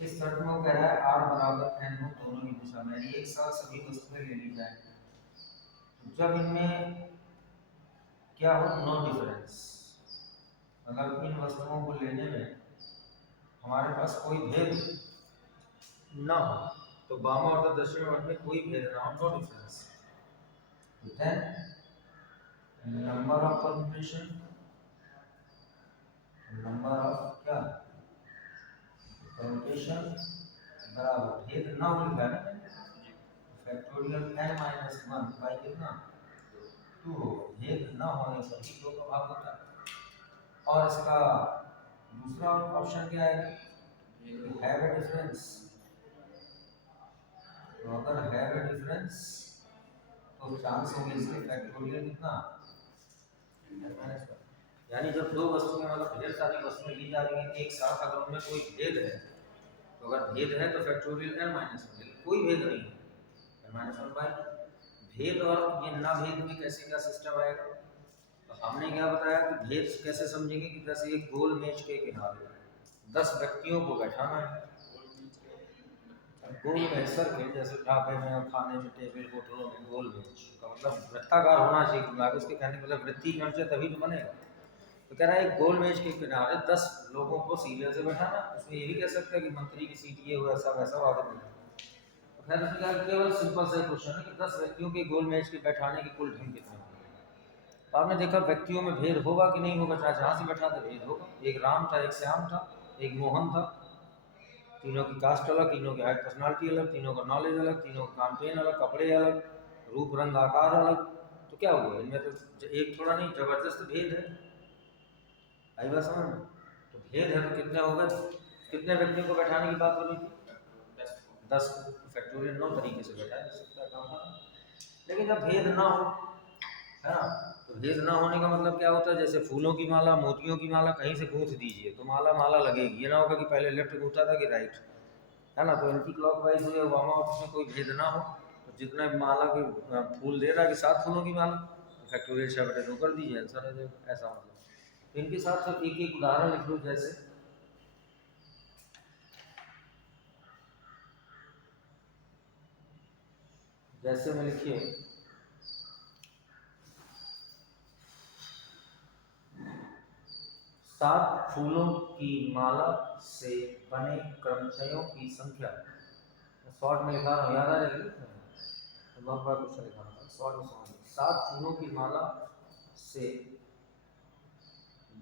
इस शर्त में वो कह रहा है r बराबर n हो दोनों की दिशा में, एक साथ सभी वस्तुएं ले ली जाए, जब इनमें क्या हो नो डिफरेंस, मतलब इन वस्तुओं को लेने में हमारे पास कोई भेद ना हो, तो वामा और दक्षिणावर्त में कोई भेद ना हो, no difference, then number of permutation, number of क्या परम्यूटेशन बराबर भेद ना हो लिखा है फैक्टोरियल n माइनस 1 बाई कितना 2 हो, भेद ना होने से ही 2 का भाग होता है। और इसका दूसरा ऑप्शन क्या है, हैव ए डिफरेंस, तो अगर हैव ए डिफरेंस तो चांस होंगे इसके फैक्टोरियल कितना, यानी जब दो वस्तुएं मतलब ढेर सारी वस्तुएं ली जा रही हैं एक साथ, अगर उनमें कोई भेद है, तो अगर भेद है तो फैक्टोरियल n माइनस 1, लेकिन कोई भेद नहीं है n माइनस 1 बाई भेद, और ये ना भेद में कैसे क्या सिस्टम आएगा, तो हमने क्या बताया कि भेद कैसे समझेंगे कि जैसे एक गोल मेज के किनारे 10 व्यक्तियों को बैठाना है, गोल में सर्कल जैसे ढाबे में और खाने में टेबल होटलों में गोल मेज का मतलब वृत्ताकार होना चाहिए, क्योंकि उसके कहने का मतलब वृत्तीय क्रम से तभी तो बनेगा। तो कह रहा है एक गोल मेज के किनारे 10 लोगों को सीरियल से बैठाना, उसमें ये भी कह सकते हैं कि मंत्री की सीट ये हो ऐसा वैसा आगे बढ़ना। तो खैर उसमें क्या केवल सिंपल सा क्वेश्चन है कि 10 व्यक्तियों के गोल मेज के बैठाने के कुल ढंग कितने होंगे। तो आपने देखा व्यक्तियों में भेद होगा कि नहीं होगा, चाहे जहाँ से बैठा दे भेद होगा, एक राम था एक श्याम था एक मोहन था, तीनों की कास्ट अलग, तीनों की हाइट पर्सनालिटी अलग, तीनों का नॉलेज अलग, तीनों का काम पेन अलग, कपड़े अलग, रूप रंग आकार अलग, तो क्या हुआ इनमें तो एक थोड़ा नहीं जबरदस्त भेद है, आई बात समझ में। तो भेद है तो कितने होगा, कितने व्यक्तियों को बैठाने की बात हो रही थी 10 को, फैक्टोरियल 9 तरीके से बैठाया जा सकता है काम, लेकिन जब भेद ना हो, है ना, तो भेद ना होने का मतलब क्या होता है, जैसे फूलों की माला मोतियों की माला कहीं से गूंथ दीजिए तो माला माला लगेगी, ये ना होगा कि पहले लेफ्ट गूंथा था कि राइट, है ना। तो एंटी क्लॉकवाइज हो या वामा में कोई भेद ना हो, तो जितना माला के फूल दे रहा है कि 7 फूलों की माला, तो फैक्टोरियल 6 बटे 2 कर दीजिए आंसर आ जाएगा, ऐसा मतलब। तो इनके साथ साथ एक एक उदाहरण लिख लो, जैसे में लिखिए 7 फूलों की माला से बने क्रमशयों की संख्या, शॉर्ट में लिखा रहा हूँ, याद आ जाएगी तो बहुत बार क्वेश्चन लिखा था शॉर्ट में समझ। 7 फूलों की माला से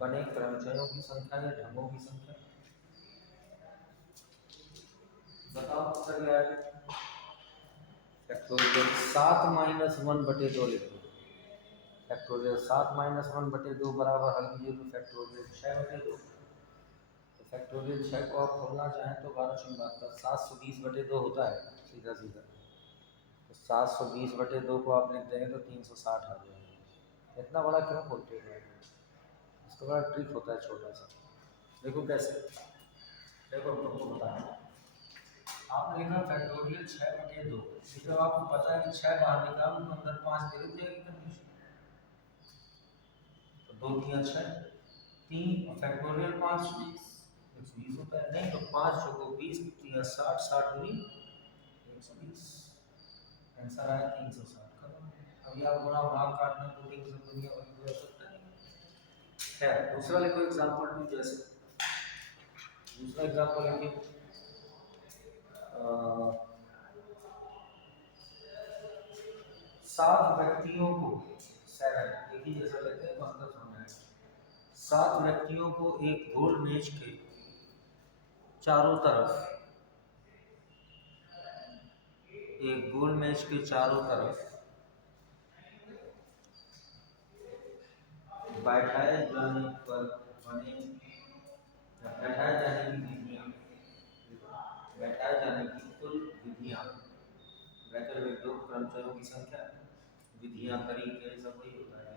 बने क्रमशयों की संख्या या ढंगों की संख्या, बताओ उत्तर क्या है? फैक्टोरियल 7-1/2 लिख दो। फैक्टोरियल 7-1/2 बराबर हल कीजिए तो फैक्टोरियल 6/2। तो फैक्टोरियल 6 को आप खोलना चाहें तो 12 720/2 होता है सीधा सीधा। तो 720/2 को आप लिख देंगे तो 360 आ जाएगा। इतना बड़ा क्यों खोलते हो? इसका बड़ा ट्रिक होता है छोटा सा। देखो कैसे, देखो तुमको बताना। आपने लिखा फैक्टोरियल 6/2। जब आपको पता है कि 6 बाहर निकालो तो अंदर 5 जरूर जाएगी कंडीशन। तो 2 3 6 3 और फैक्टोरियल 5 120 होता है। नहीं तो 5 चौको 20 3 60 60 दूनी 120। आंसर आया 360। खत्म। अभी आप गुणा भाग काटना तो ठीक से दुनिया भर की आवश्यकता नहीं है। दूसरा लिखो एग्जांपल 2 जैसे। दूसरा एग्जांपल लिखिए। अ, 7 व्यक्तियों को 7 एक ही जैसा लेते हैं मतलब समझना है। 7 व्यक्तियों को एक गोल मेज के चारों तरफ एक गोल मेज के चारों तरफ बैठाए जाने पर बने बैठाए जाने की विधियां बैठाए जाने की कुल विधियां ब्रैकेट में दो कर्मचारियों की संख्या विधियां तरीके सब वही होता है।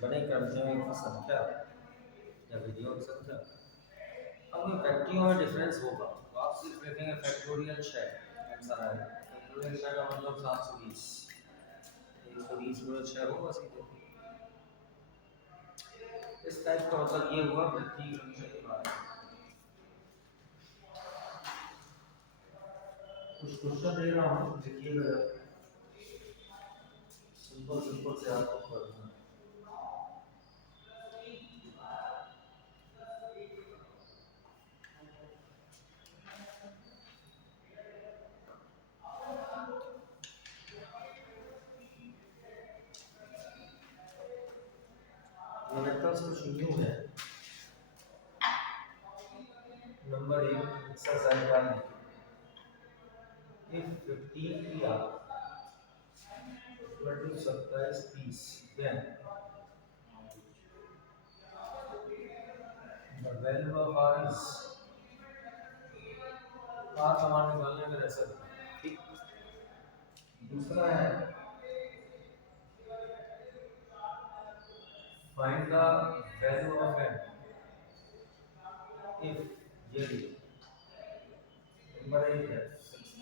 बने कर्मचारियों की संख्या या विधियों की संख्या। अब व्यक्तियों में डिफरेंस होगा तो आप सिर्फ लिखेंगे फैक्टोरियल 6 आंसर आएगा। फैक्टोरियल 6 का मतलब 720। 120 में 6 होगा सीधे। इस टाइप का मतलब ये हुआ वृद्धि की संख्या के बारे में। कुछ क्वेश्चन दे रहा हूँ देखिएगा। सिंपल सिंपल से आपको करना है। ये मेथड्स कुछ न्यू है। Number 1 exercise 1 if 15 PR equal to 27 piece then the value of R is R command निकालने में ऐसा ठीक। दूसरा है find the value of n if ये नंबर 1 है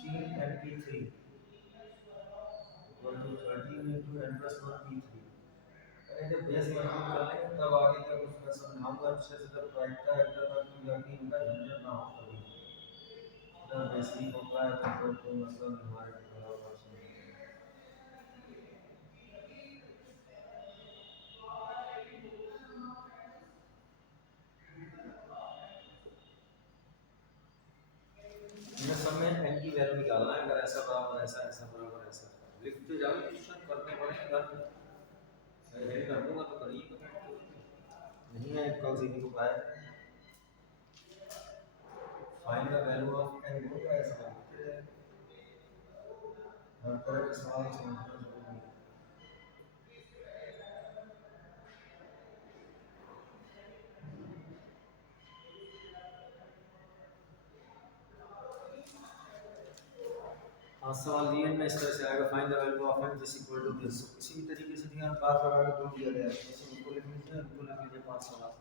16 MP3 equal to 13 into n plus 1 P3। पहले जब बेस मजबूत कर लेंगे तब आगे का कुछ मैं समझाऊंगा अच्छे से। जब प्रायिकता एडिटर पर कोई जाके इनका झंझट ना हो कभी। जब बेसिक होता है तो कोई मतलब हमारे बराबर समझेंगे। ये सब में n की वैल्यू निकालना है। अगर ऐसा बराबर ऐसा ऐसा बराबर ऐसा लिखते जाओ क्वेश्चन करने पड़ेंगे घर पे। मैं यही कर दूंगा तो करिए। नहीं है कल से भी उपाय find the value of n होगा ऐसा लिखते जाए। हर तरह के सवाल समझना जरूरी है। हाँ सवाल दिए में इस तरह से आएगा find the value of n is equal to this. किसी भी तरीके से दिया बार बार आगे जोड़ दिया गया है। जैसे उनको लिख लीजिए उनको लिख लीजिए 5 सवाल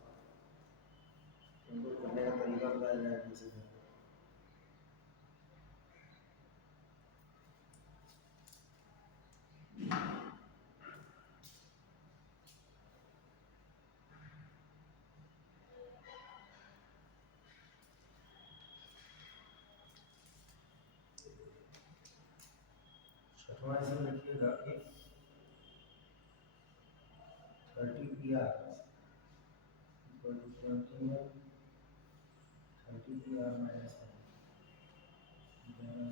उनको करने का तरीका बताया जाए जैसे। छठवां इसमें लिखिएगा if 30 PR equal to 21 30 PR minus 1 then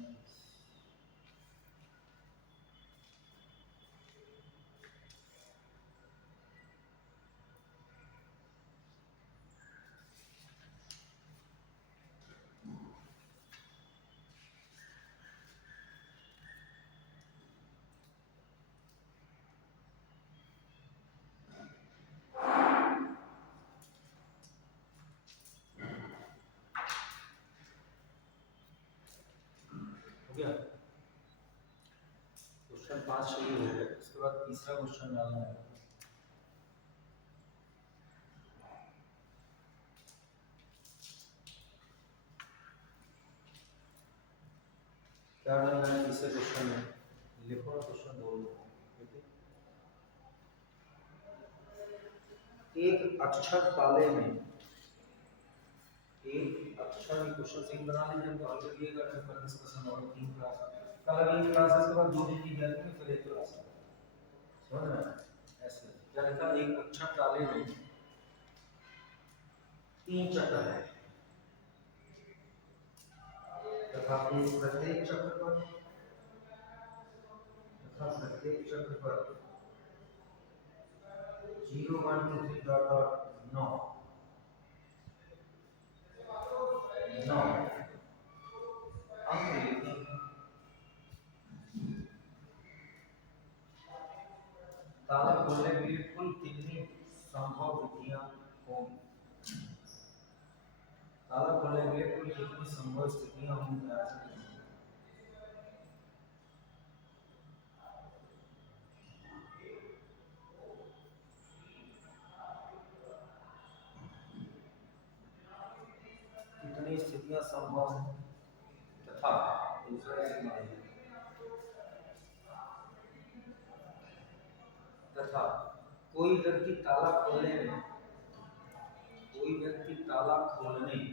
गया। क्वेश्चन 5 शुरू हो गया। उसके बाद तीसरा क्वेश्चन डालना है। क्या डालना है तीसरे क्वेश्चन में? लिखो ना क्वेश्चन बोल दो। एक अक्षर ताले में, एक अक्षर में क्वेश्चन सिंह बना लीजिए तो हल करिएगा। फिर डिस्कशन होगा 3 क्लास, कल अगली क्लासेस के बाद 2 दिन की गैप में फिर एक क्लास है। समझ रहे हैं? ऐसे क्या लिखा? एक अक्षर ताले में 3 चक्र है तथा प्रत्येक चक्र पर, प्रत्येक चक्र पर 0 1 2 3 डॉट डॉट 9 अंक लिखते हैं। ताला खोलने के लिए कुल कितनी संभव विधियां होंगी? ताला खोलने के लिए कुल कितनी संभव स्थितियां होंगी? कितनी स्थितियां संभव हैं तथा दूसरा तथा कोई व्यक्ति ताला खोलने में, कोई व्यक्ति ताला खोलने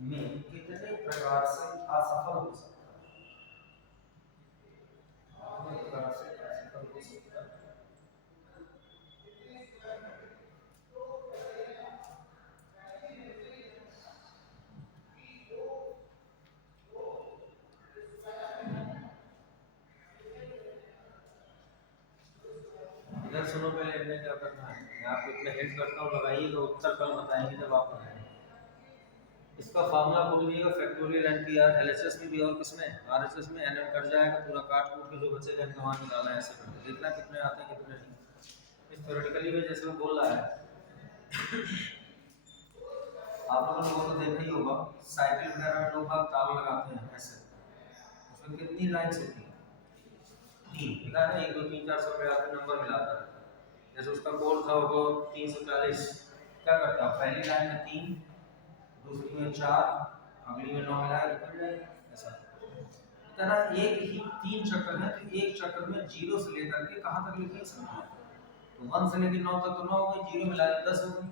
में कितने प्रकार से असफल हो सकता है? कितने प्रकार से असफल हो सकता है? इधर सुनो, पहले इनमें क्या करना है। मैं आपको इतने हिंट करता हूँ, लगाइए तो उत्तर कल बताएंगे जब आप बनाएंगे। इसका फार्मूला बोल दीजिएगा, फैक्टोरियल एनपीआर एलएचएस में भी और किसमें आरएचएस में एनएम कर जाएगा पूरा, काट कूट के जो बचेगा इनका मान निकालना है। ऐसे करके देखना कितने आते हैं कितने नहीं। इस थ्योरेटिकली में जैसे मैं बोल रहा है आप लोगों ने वो तो देखा ही होगा, साइकिल वगैरह में लोग ताला लगाते हैं ऐसे, उसमें कितनी लाइन्स होती हैं? 3। देखा है ना, 1 2 3 4 सब पे आपको नंबर मिलाता है। जैसे उसका कोड था वो 340, क्या करता है पहली लाइन में 3, दूसरी में 4, अगली में 9 मिलाया तो बन जाएगा। ऐसा तरह एक ही 3 चक्र है तो एक चक्र में 0 से लेकर के कहां तक लिखिए संख्या, तो 1 से लेकर 9 तक तो 9 हो गई, 0 मिला के 10 हो गई।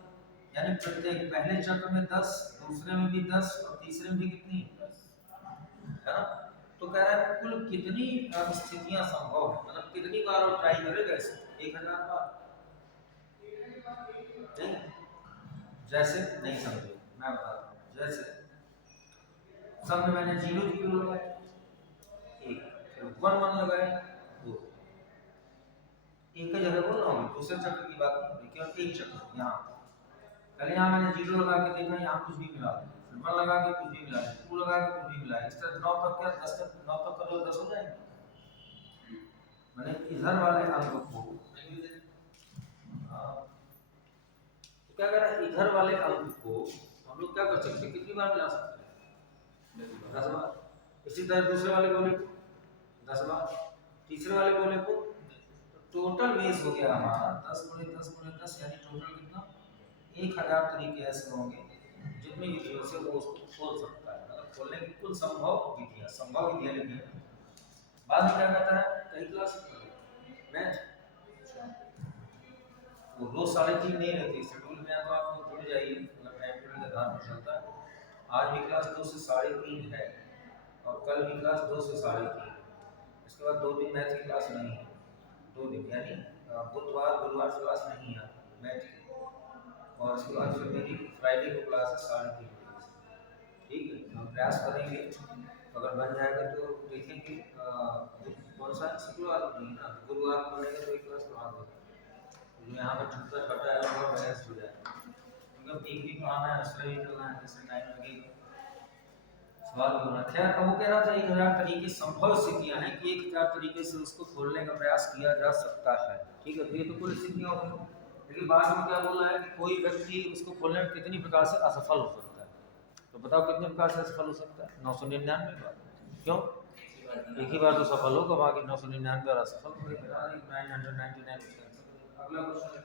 यानी प्रत्येक पहले चक्र में 10, दूसरे में भी 10 और तीसरे में भी कितनी 10, है ना? तो कह रहा है कुल कितनी स्थितियां संभव है, मतलब कितनी बार वो ट्राई करेगा इसे? 1000 बार। नहीं, जैसे नहीं समझे मैं बताता हूँ। जैसे सब में मैंने 0 0 लगाया, 1 फिर 1 1 लगाया, 2, एक ही जगह बोल रहा हूँ, दूसरे चक्र की बात नहीं हो रही, केवल एक चक्र। यहाँ पहले यहाँ मैंने 0 लगा के देखा, यहाँ कुछ भी मिला, फिर 1 लगा के कुछ भी मिला, 2 लगा के कुछ भी मिला, इस तरह 9 तक, क्या 10 तक, 9 तक करो 10 हो जाएंगे। मैंने इधर वाले अंक को तो क्या कर रहा है, इधर वाले अंक को हम लोग क्या कर सकते हैं, कितनी बार मिला सकते हैं? 10 बार। इसी तरह दूसरे वाले गोले को 10 बार, तीसरे वाले गोले को, टोटल बेस हो गया हमारा 10 × 10 × 10, यानी टोटल कितना? 1000 तरीके ऐसे होंगे जितनी विधियों से वो उसको खोल सकता है। मतलब खोलने की कुल संभव विधियां लिखी है। बाद में क्या कहता है, कई क्लास मैथ वो रोज 3:30 नहीं रहती शेड्यूल में, तो आप लोग जुड़ जाइए, मतलब टाइम टेबल के आधार पर चलता है। आज भी क्लास 2 से 3:30 है और कल भी क्लास 2 से 3:30। इसके बाद 2 दिन मैथ की क्लास नहीं है, 2 दिन यानी बुधवार गुरुवार से क्लास नहीं है मैथ की, और उसके बाद फिर मेरी फ्राइडे को क्लास है 3:30 बजे। ठीक है, हम प्रयास करेंगे, तो अगर बन जाएगा तो देखेंगे। कौन सा शुक्रवार को नहीं ना, गुरुवार को बनेगा तो एक क्लास पढ़ा देंगे। यहाँ पर छुट्टा कटा है और बहस हो जाएगा, मतलब एक भी पढ़ाना है, दूसरा भी करना है, जैसे टाइम लगेगा सवाल होना। खैर, अब वो कह रहा था 1000 तरीके संभव स्थितियां हैं कि 1000 तरीके से उसको खोलने का प्रयास किया जा सकता है। ठीक है, तो ये तो कुल स्थितियां हो गई। लेकिन बाद में क्या बोल रहा है कि कोई व्यक्ति उसको खोलने में कितनी प्रकार से असफल हो सकता है। तो बताओ कितने प्रकार से असफल हो सकता है? 999 बार। क्यों? एक ही बार तो सफल हो, बाकी 999 और असफल हो गए। 999 अगला क्वेश्चन।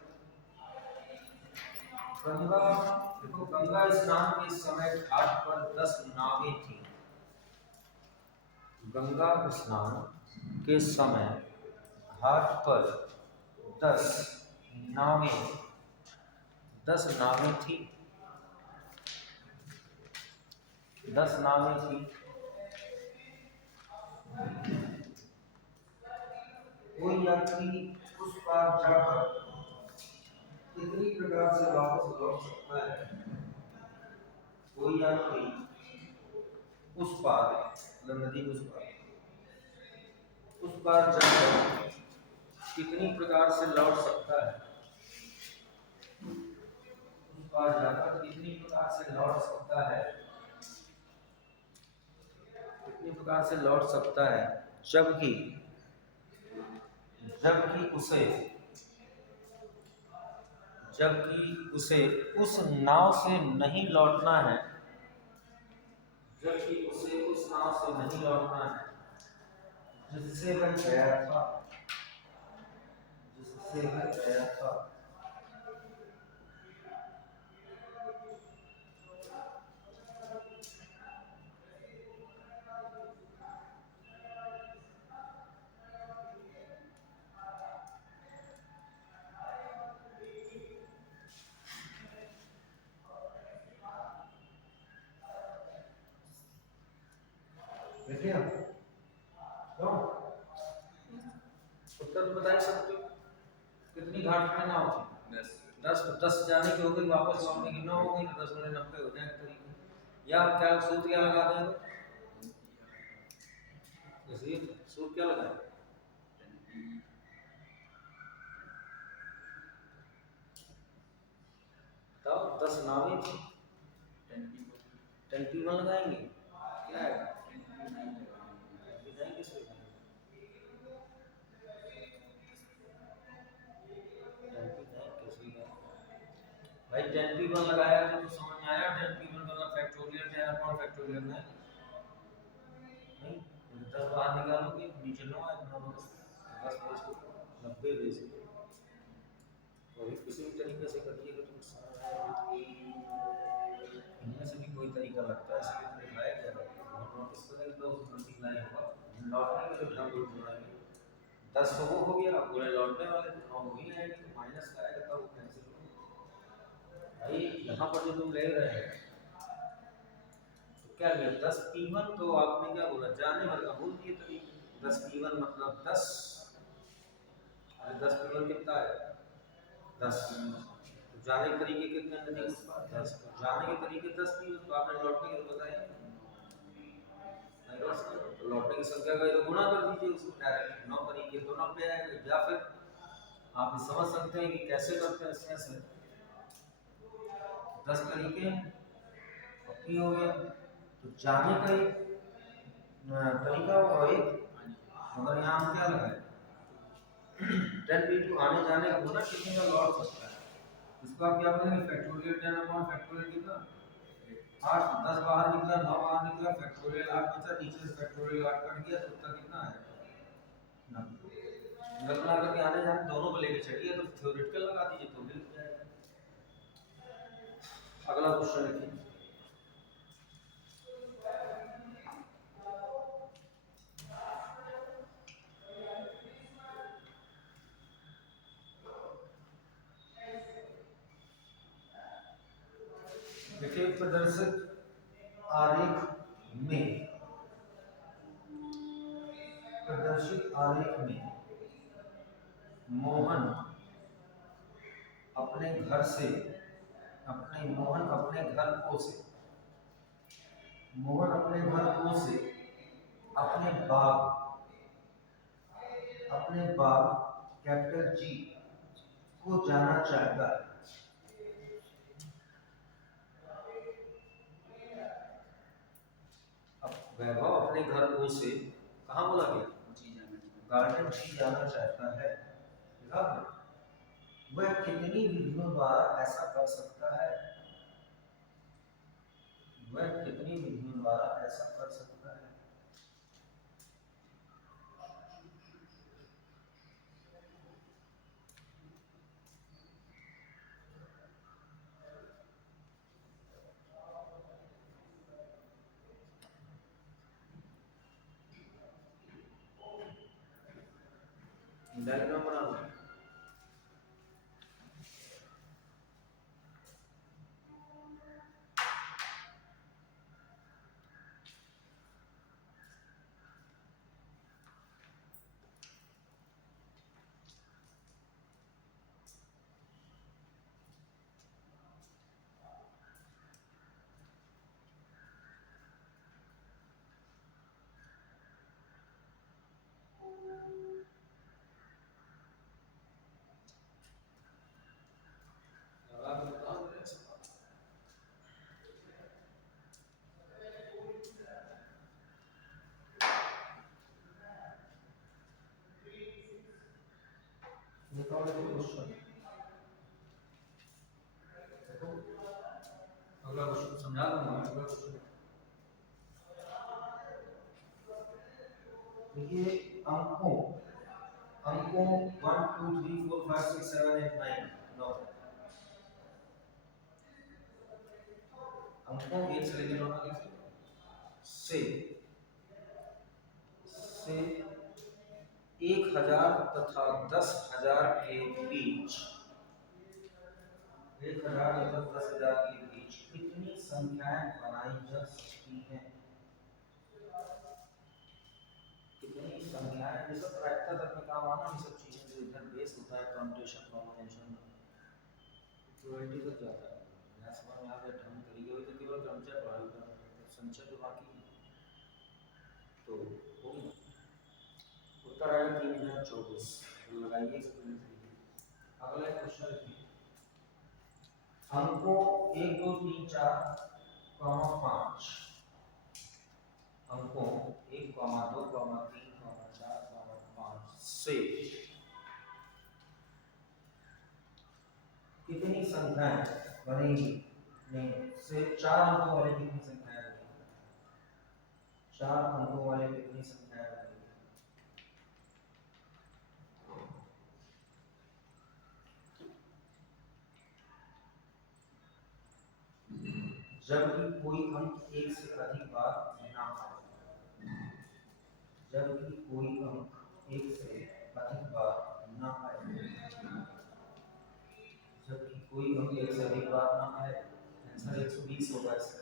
गंगा, देखो गंगा स्नान के समय घाट पर 10 नावें थी। गंगा स्नान के समय घाट पर 10 नावें 10 नावें थी। 10 नावें थी। कोई यात्री उस पार जाकर कितनी प्रकार से वापस लौट सकता है? कोई यात्री उस पार, मतलब नदी के उस पार जाकर कितनी प्रकार से लौट सकता है? उस पार जाकर कितनी प्रकार से लौट सकता है? कितनी प्रकार से लौट सकता है? जबकि उसे उस नाव से नहीं लौटना है। जबकि उसे उस नाव से नहीं लौटना है जिससे वह गया था। जिससे वह गया था। देखिए क्यों उत्तर बता ही सकते हो। कितनी घाट में नाव थी? 10 जाने की हो गई, वापस लौटने की 9 हो गई, 10 गुणे 90 हो जाए तरीके। या क्या सूत्र क्या लगा देंगे? जैसे सूत्र क्या लगाए? तब 10 नावें थी। 10P1 लगाएंगे क्या है? भाई 10P1 लगाया तो समझ में आया। 10P1 मतलब फैक्टोरियल 10 अपॉन फैक्टोरियल में नहीं 10 बाहर निकालोगे नीचे 9 आएगा। 10 90 बेस और किसी भी तरीके से करिएगा तो समझ आएगा। इनमें से भी कोई तरीका लगता है इसलिए तो दिखाया गया है। नोटिस करेंगे तो उस मल्टीप्लाई होगा। लौटने के तो ढंग से जोड़ेंगे। 10 तो वो हो गया, पूरे लौटने वाले तो 9 हो ही आएंगे, तो माइनस का आएगा तब वो कैंसिल होगा। भाई यहाँ पर जो तुम ले रहे हैं तो क्या लिया? 10P1 तो आपने क्या बोला? जाने भर का बोल दिए तभी। 10P1 मतलब 10। अरे 10P1 कितना है? 10। तो जाने के तरीके कितने नदी उस पार? 10। तो जाने के तरीके 10P1 तो आपने लौटने के तो बताया नहीं। तो लौटने की संख्या का तो गुणा कर दीजिए उसको डायरेक्ट। 9 तरीके तो 90 आएंगे। या फिर आप समझ सकते हैं कि कैसे करते हैं इसमें से 10 तरीके पक्की हो गया। तो जाने का एक तरीका और एक, मगर यहाँ हम क्या लगाए? 10P2 आने जाने का गुना कितने का लौट सकता है? इसको आप क्या बोलेंगे? फैक्टोरियल 10 अपॉन फैक्टोरियल कितना? 8। 10 बाहर निकला, 9 बाहर निकला, फैक्टोरियल 8 बचा, नीचे से फैक्टोरियल 8 कट गया तो उत्तर कितना है? 90। गणना करके आने जाने दोनों को लेके चलिए तो थ्योरेटिकल लगा दीजिए तो मिल जाएगा। अगला क्वेश्चन लिखिए। देखिए प्रदर्शित आरेख में मोहन अपने घर से मोहन अपने घर को से अपने बाग कैपिटल G को जाना चाहता है। अब वैभव अपने घर को से कहाँ बोला गया? गार्डन G जाना चाहता है। वह कितनी विधियों द्वारा ऐसा कर सकता है? वह कितनी विधियों द्वारा ऐसा कर सकता है? डायग्राम बना लो। लगा के बताओ मेरे से। देखो क्वेश्चन, देखो अगला क्वेश्चन समझा दूंगा। अगला क्वेश्चन देखिए, अंकों अंकों 1 2 3 4 5 6 7 8 9 9 अंकों एक से लेकर 9 तक से 1000 तथा 10,000 के बीच, 1000 तथा 10,000 के बीच कितनी संख्याएं बनाई जा सकती हैं? कितनी संख्याएं, ये सब प्रैक्टिकल तक में काम आना, ये सब चीजें जो इधर बेस होता है परम्यूटेशन कॉम्बिनेशन प्रोबेबिलिटी तक जाता है। मैं समझ में आ गया ढंग तरीके हुए तो केवल क्रमचय पढ़ाई करना है, संचय तो बाकी है। तो हो गया उत्तर आएगा 3024। लगाइए इसको। अगला क्वेश्चन देखिए, अंकों 1 2 3 4 5, अंकों 1 2 3 4 5 से कितनी संख्याएं बनेगी? नहीं, से 4 अंकों वाले कितनी संख्याएं बनेगी? 4 अंकों वाले कितनी संख्याएं बनेगी? जबकि कोई अंक एक से अधिक बार ना आए, जबकि कोई अंक एक से अधिक बार ना आए, जबकि कोई अंक एक से अधिक बार ना आए, आंसर 120 होगा इसका।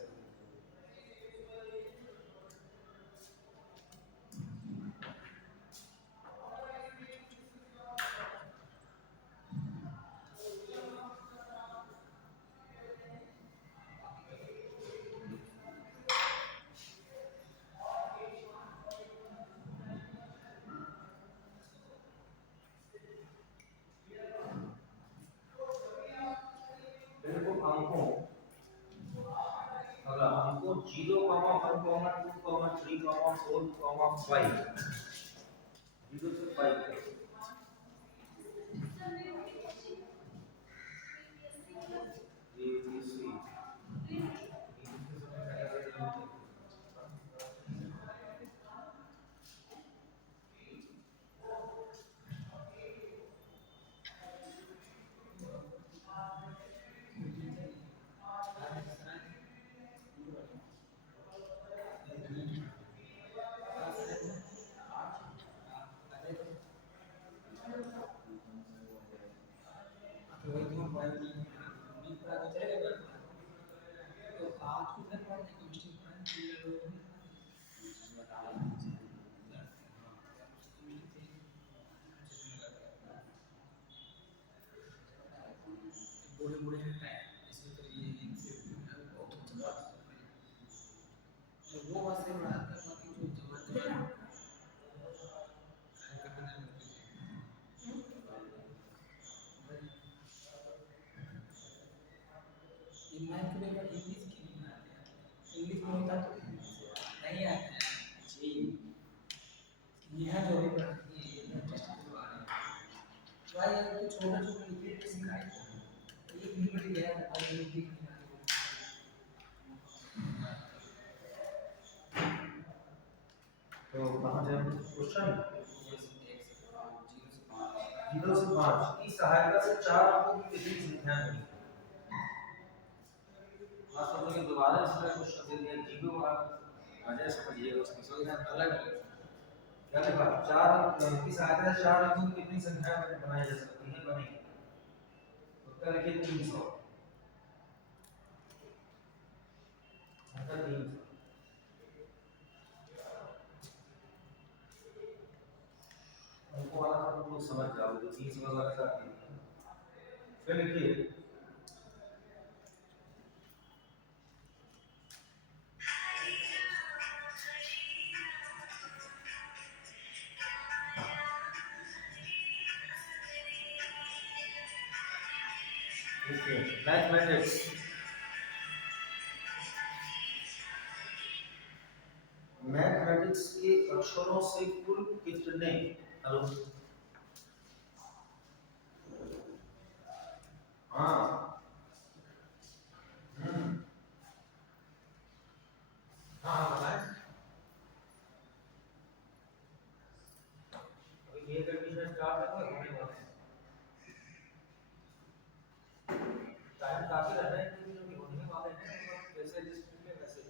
बिल्कुल अंकों, अगला हमको 0, 1, 2, 3, 4, 5, 0 से 5 तक। तो कहाँ जाए क्वेश्चन? 0 से 5 की सहायता से 4 अंकों की कितनी संख्या बनी? आप सब लोग दोबारा इसका क्वेश्चन दे दिया, 0 का वजह समझिएगा, उसमें समझना अलग अलग क्या लिखा? चार की सहायता से चार अंकों की कितनी संख्या बनाई जा सकती है? बनेगी। उत्तर लिखिए 300। उत्तर 300। अंकों वाला तो तुम लोग समझ जाओगे, 300 वाला का फिर लिखिए मैथमेटिक्स। मैथमेटिक्स के अक्षरों से कुल कितने, हेलो, हाँ हाँ बताएं। ये कंडीशन स्टार्ट है तो होने वाला है, टाइम काफी रहना है क्योंकि होने वाले हैं, मतलब जैसे लिस्ट में वैसे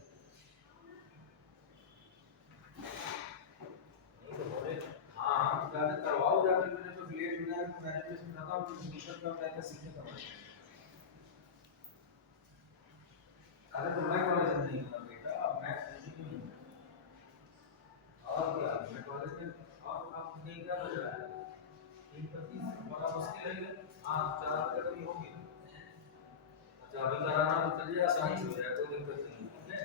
नहीं तो हो रहे। हाँ हम जाके करवाओ जाकर, मैंने तो लेट हो गया तो मैंने भी सुना था कि कंडीशन कम रहता है सीखने का। अरे तो मैं कॉलेज में नहीं था बेटा, मैं कोचिंग में हूँ। और क्या मैं कॉलेज में, आप नहीं क्या बज रहा है 3:25 बड़ा मुश्किल है। हाँ 4 बजे तक भी होगी। अच्छा अभी कराना तो चलिए आसानी से हो जाएगा, कोई दिक्कत नहीं, ठीक है।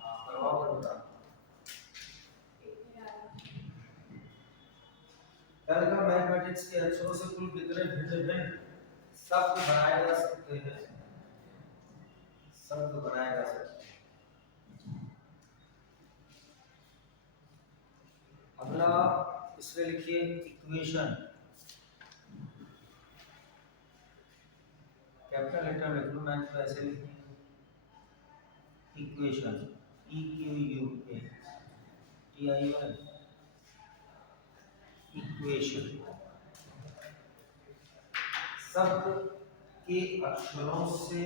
हाँ करवाओ कर बता। क्या लिखा? मैथमेटिक्स के अक्षरों से कुल कितने भिन्न भिन्न शब्द बनाए जा सकते हैं? शब्द बनाए जा सकते हैं। अगला इसमें लिखिए इक्वेशन। कैपिटल लेटर में लिख लो, मैं तो ऐसे लिखूंगा equation, E Q U A T I O N, equation. शब्द के अक्षरों से,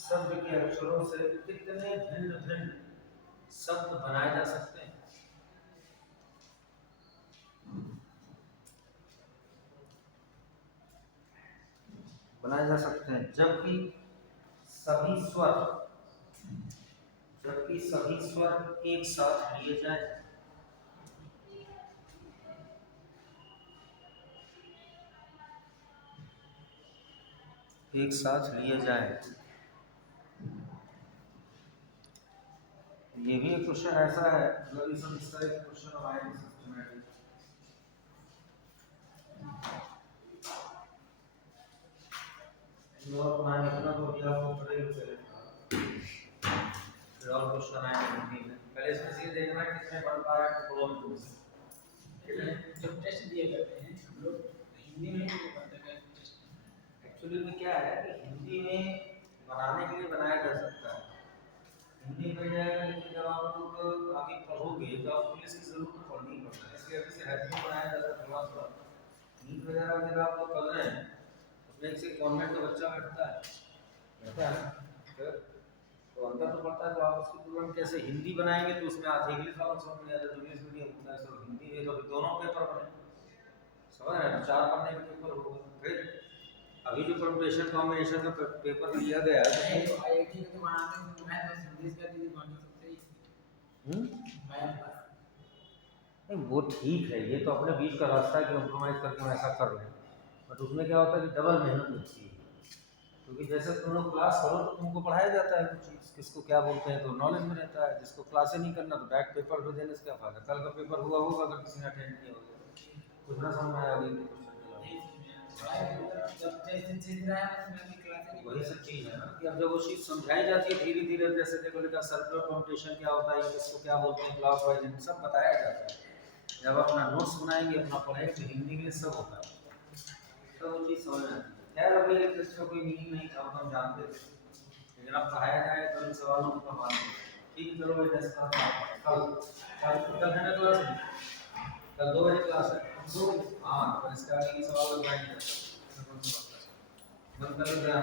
शब्द के अक्षरों से कितने भिन्न भिन्न शब्द बनाए जा सकते हैं? बनाए जा सकते हैं जबकि सभी स्वर, जबकि सभी स्वर एक साथ लिए जाए। एक साथ लिए जाए। ये भी एक क्वेश्चन ऐसा है, मतलब इस तरह के क्वेश्चन आए सिस्टमैटिक। और मैं इतना तो भी आपको पढ़े चले, फिर और क्वेश्चन आए हिंदी में। पहले इसमें से देखना है कितने पढ़ पा रहे हैं प्रॉब्लम से। जब टेस्ट दिए जाते हैं हम लोग हिंदी में नहीं पढ़ते हैं टेस्ट। एक्चुअली में क्या है कि हिंदी में बनाने के लिए बनाया जा सकता है, हिंदी में जाएगा, लेकिन जब आप लोग आगे पढ़ोगे तो आपको इंग्लिश की जरूरत पड़नी पड़ता है, इसलिए अभी से हेल्पफुल बनाया जाता है थोड़ा थोड़ा। नीट वगैरह अगर आप लोग कर रहे हैं उसमें एक से कॉन्वेंट का बच्चा बैठता है ना, तो अंदर तो पड़ता है, तो आप उसकी तुलना कैसे हिंदी बनाएंगे तो उसमें आज इंग्लिश वाला समझ में आता है, इंग्लिश मीडियम होता है सब हिंदी है, तो दोनों पेपर बने, समझ रहे हैं, 4 पढ़ने के पेपर होगा। फिर अभी जो परम्यूटेशन कॉम्बिनेशन का पेपर लिया गया है तो आईआईटी में तो बनाते हैं तो मैं बस इंग्लिश का दीदी बना सकते ही मैं नहीं वो ठीक है, ये तो अपने बीच का रास्ता है कि कॉम्प्रोमाइज़ करके हम ऐसा कर रहे हैं, बट उसमें क्या होता है कि डबल मेहनत लगती है, क्योंकि जैसे तुम लोग क्लास करो तो तुमको पढ़ाया जाता है कुछ चीज़, किसको क्या बोलते हैं तो नॉलेज में रहता है, जिसको क्लासे नहीं करना तो बैक पेपर पे देने से क्या फ़ायदा, कल का पेपर हुआ होगा अगर किसी ने अटेंड किया होगा, कुछ ना समझ में आया अगले वही सब चीज़ है ना कि अब जब वो चीज़ समझाई जाती है धीरे धीरे, जैसे देखो लिखा सर्कुलर कॉम्पिटिशन क्या होता है, इसको क्या बोलते हैं, क्लॉक वाइज सब बताया जाता है। जब अपना नोट्स बनाएंगे, अपना पढ़ेंगे तो हिंदी इंग्लिश सब होता है, तो वो चीज़ समझ में आती है। खैर अभी एक इसका कोई मीनिंग नहीं था, हम जानते थे, लेकिन अब पढ़ाया जाए तो इन सवालों का हवाला ठीक है। चलो भाई 10 कल कल है ना क्लास में, कल 2 बजे क्लास है। हाँ तो इसका आगे की सवाल लगवाएंगे, बंद कर लो ध्यान।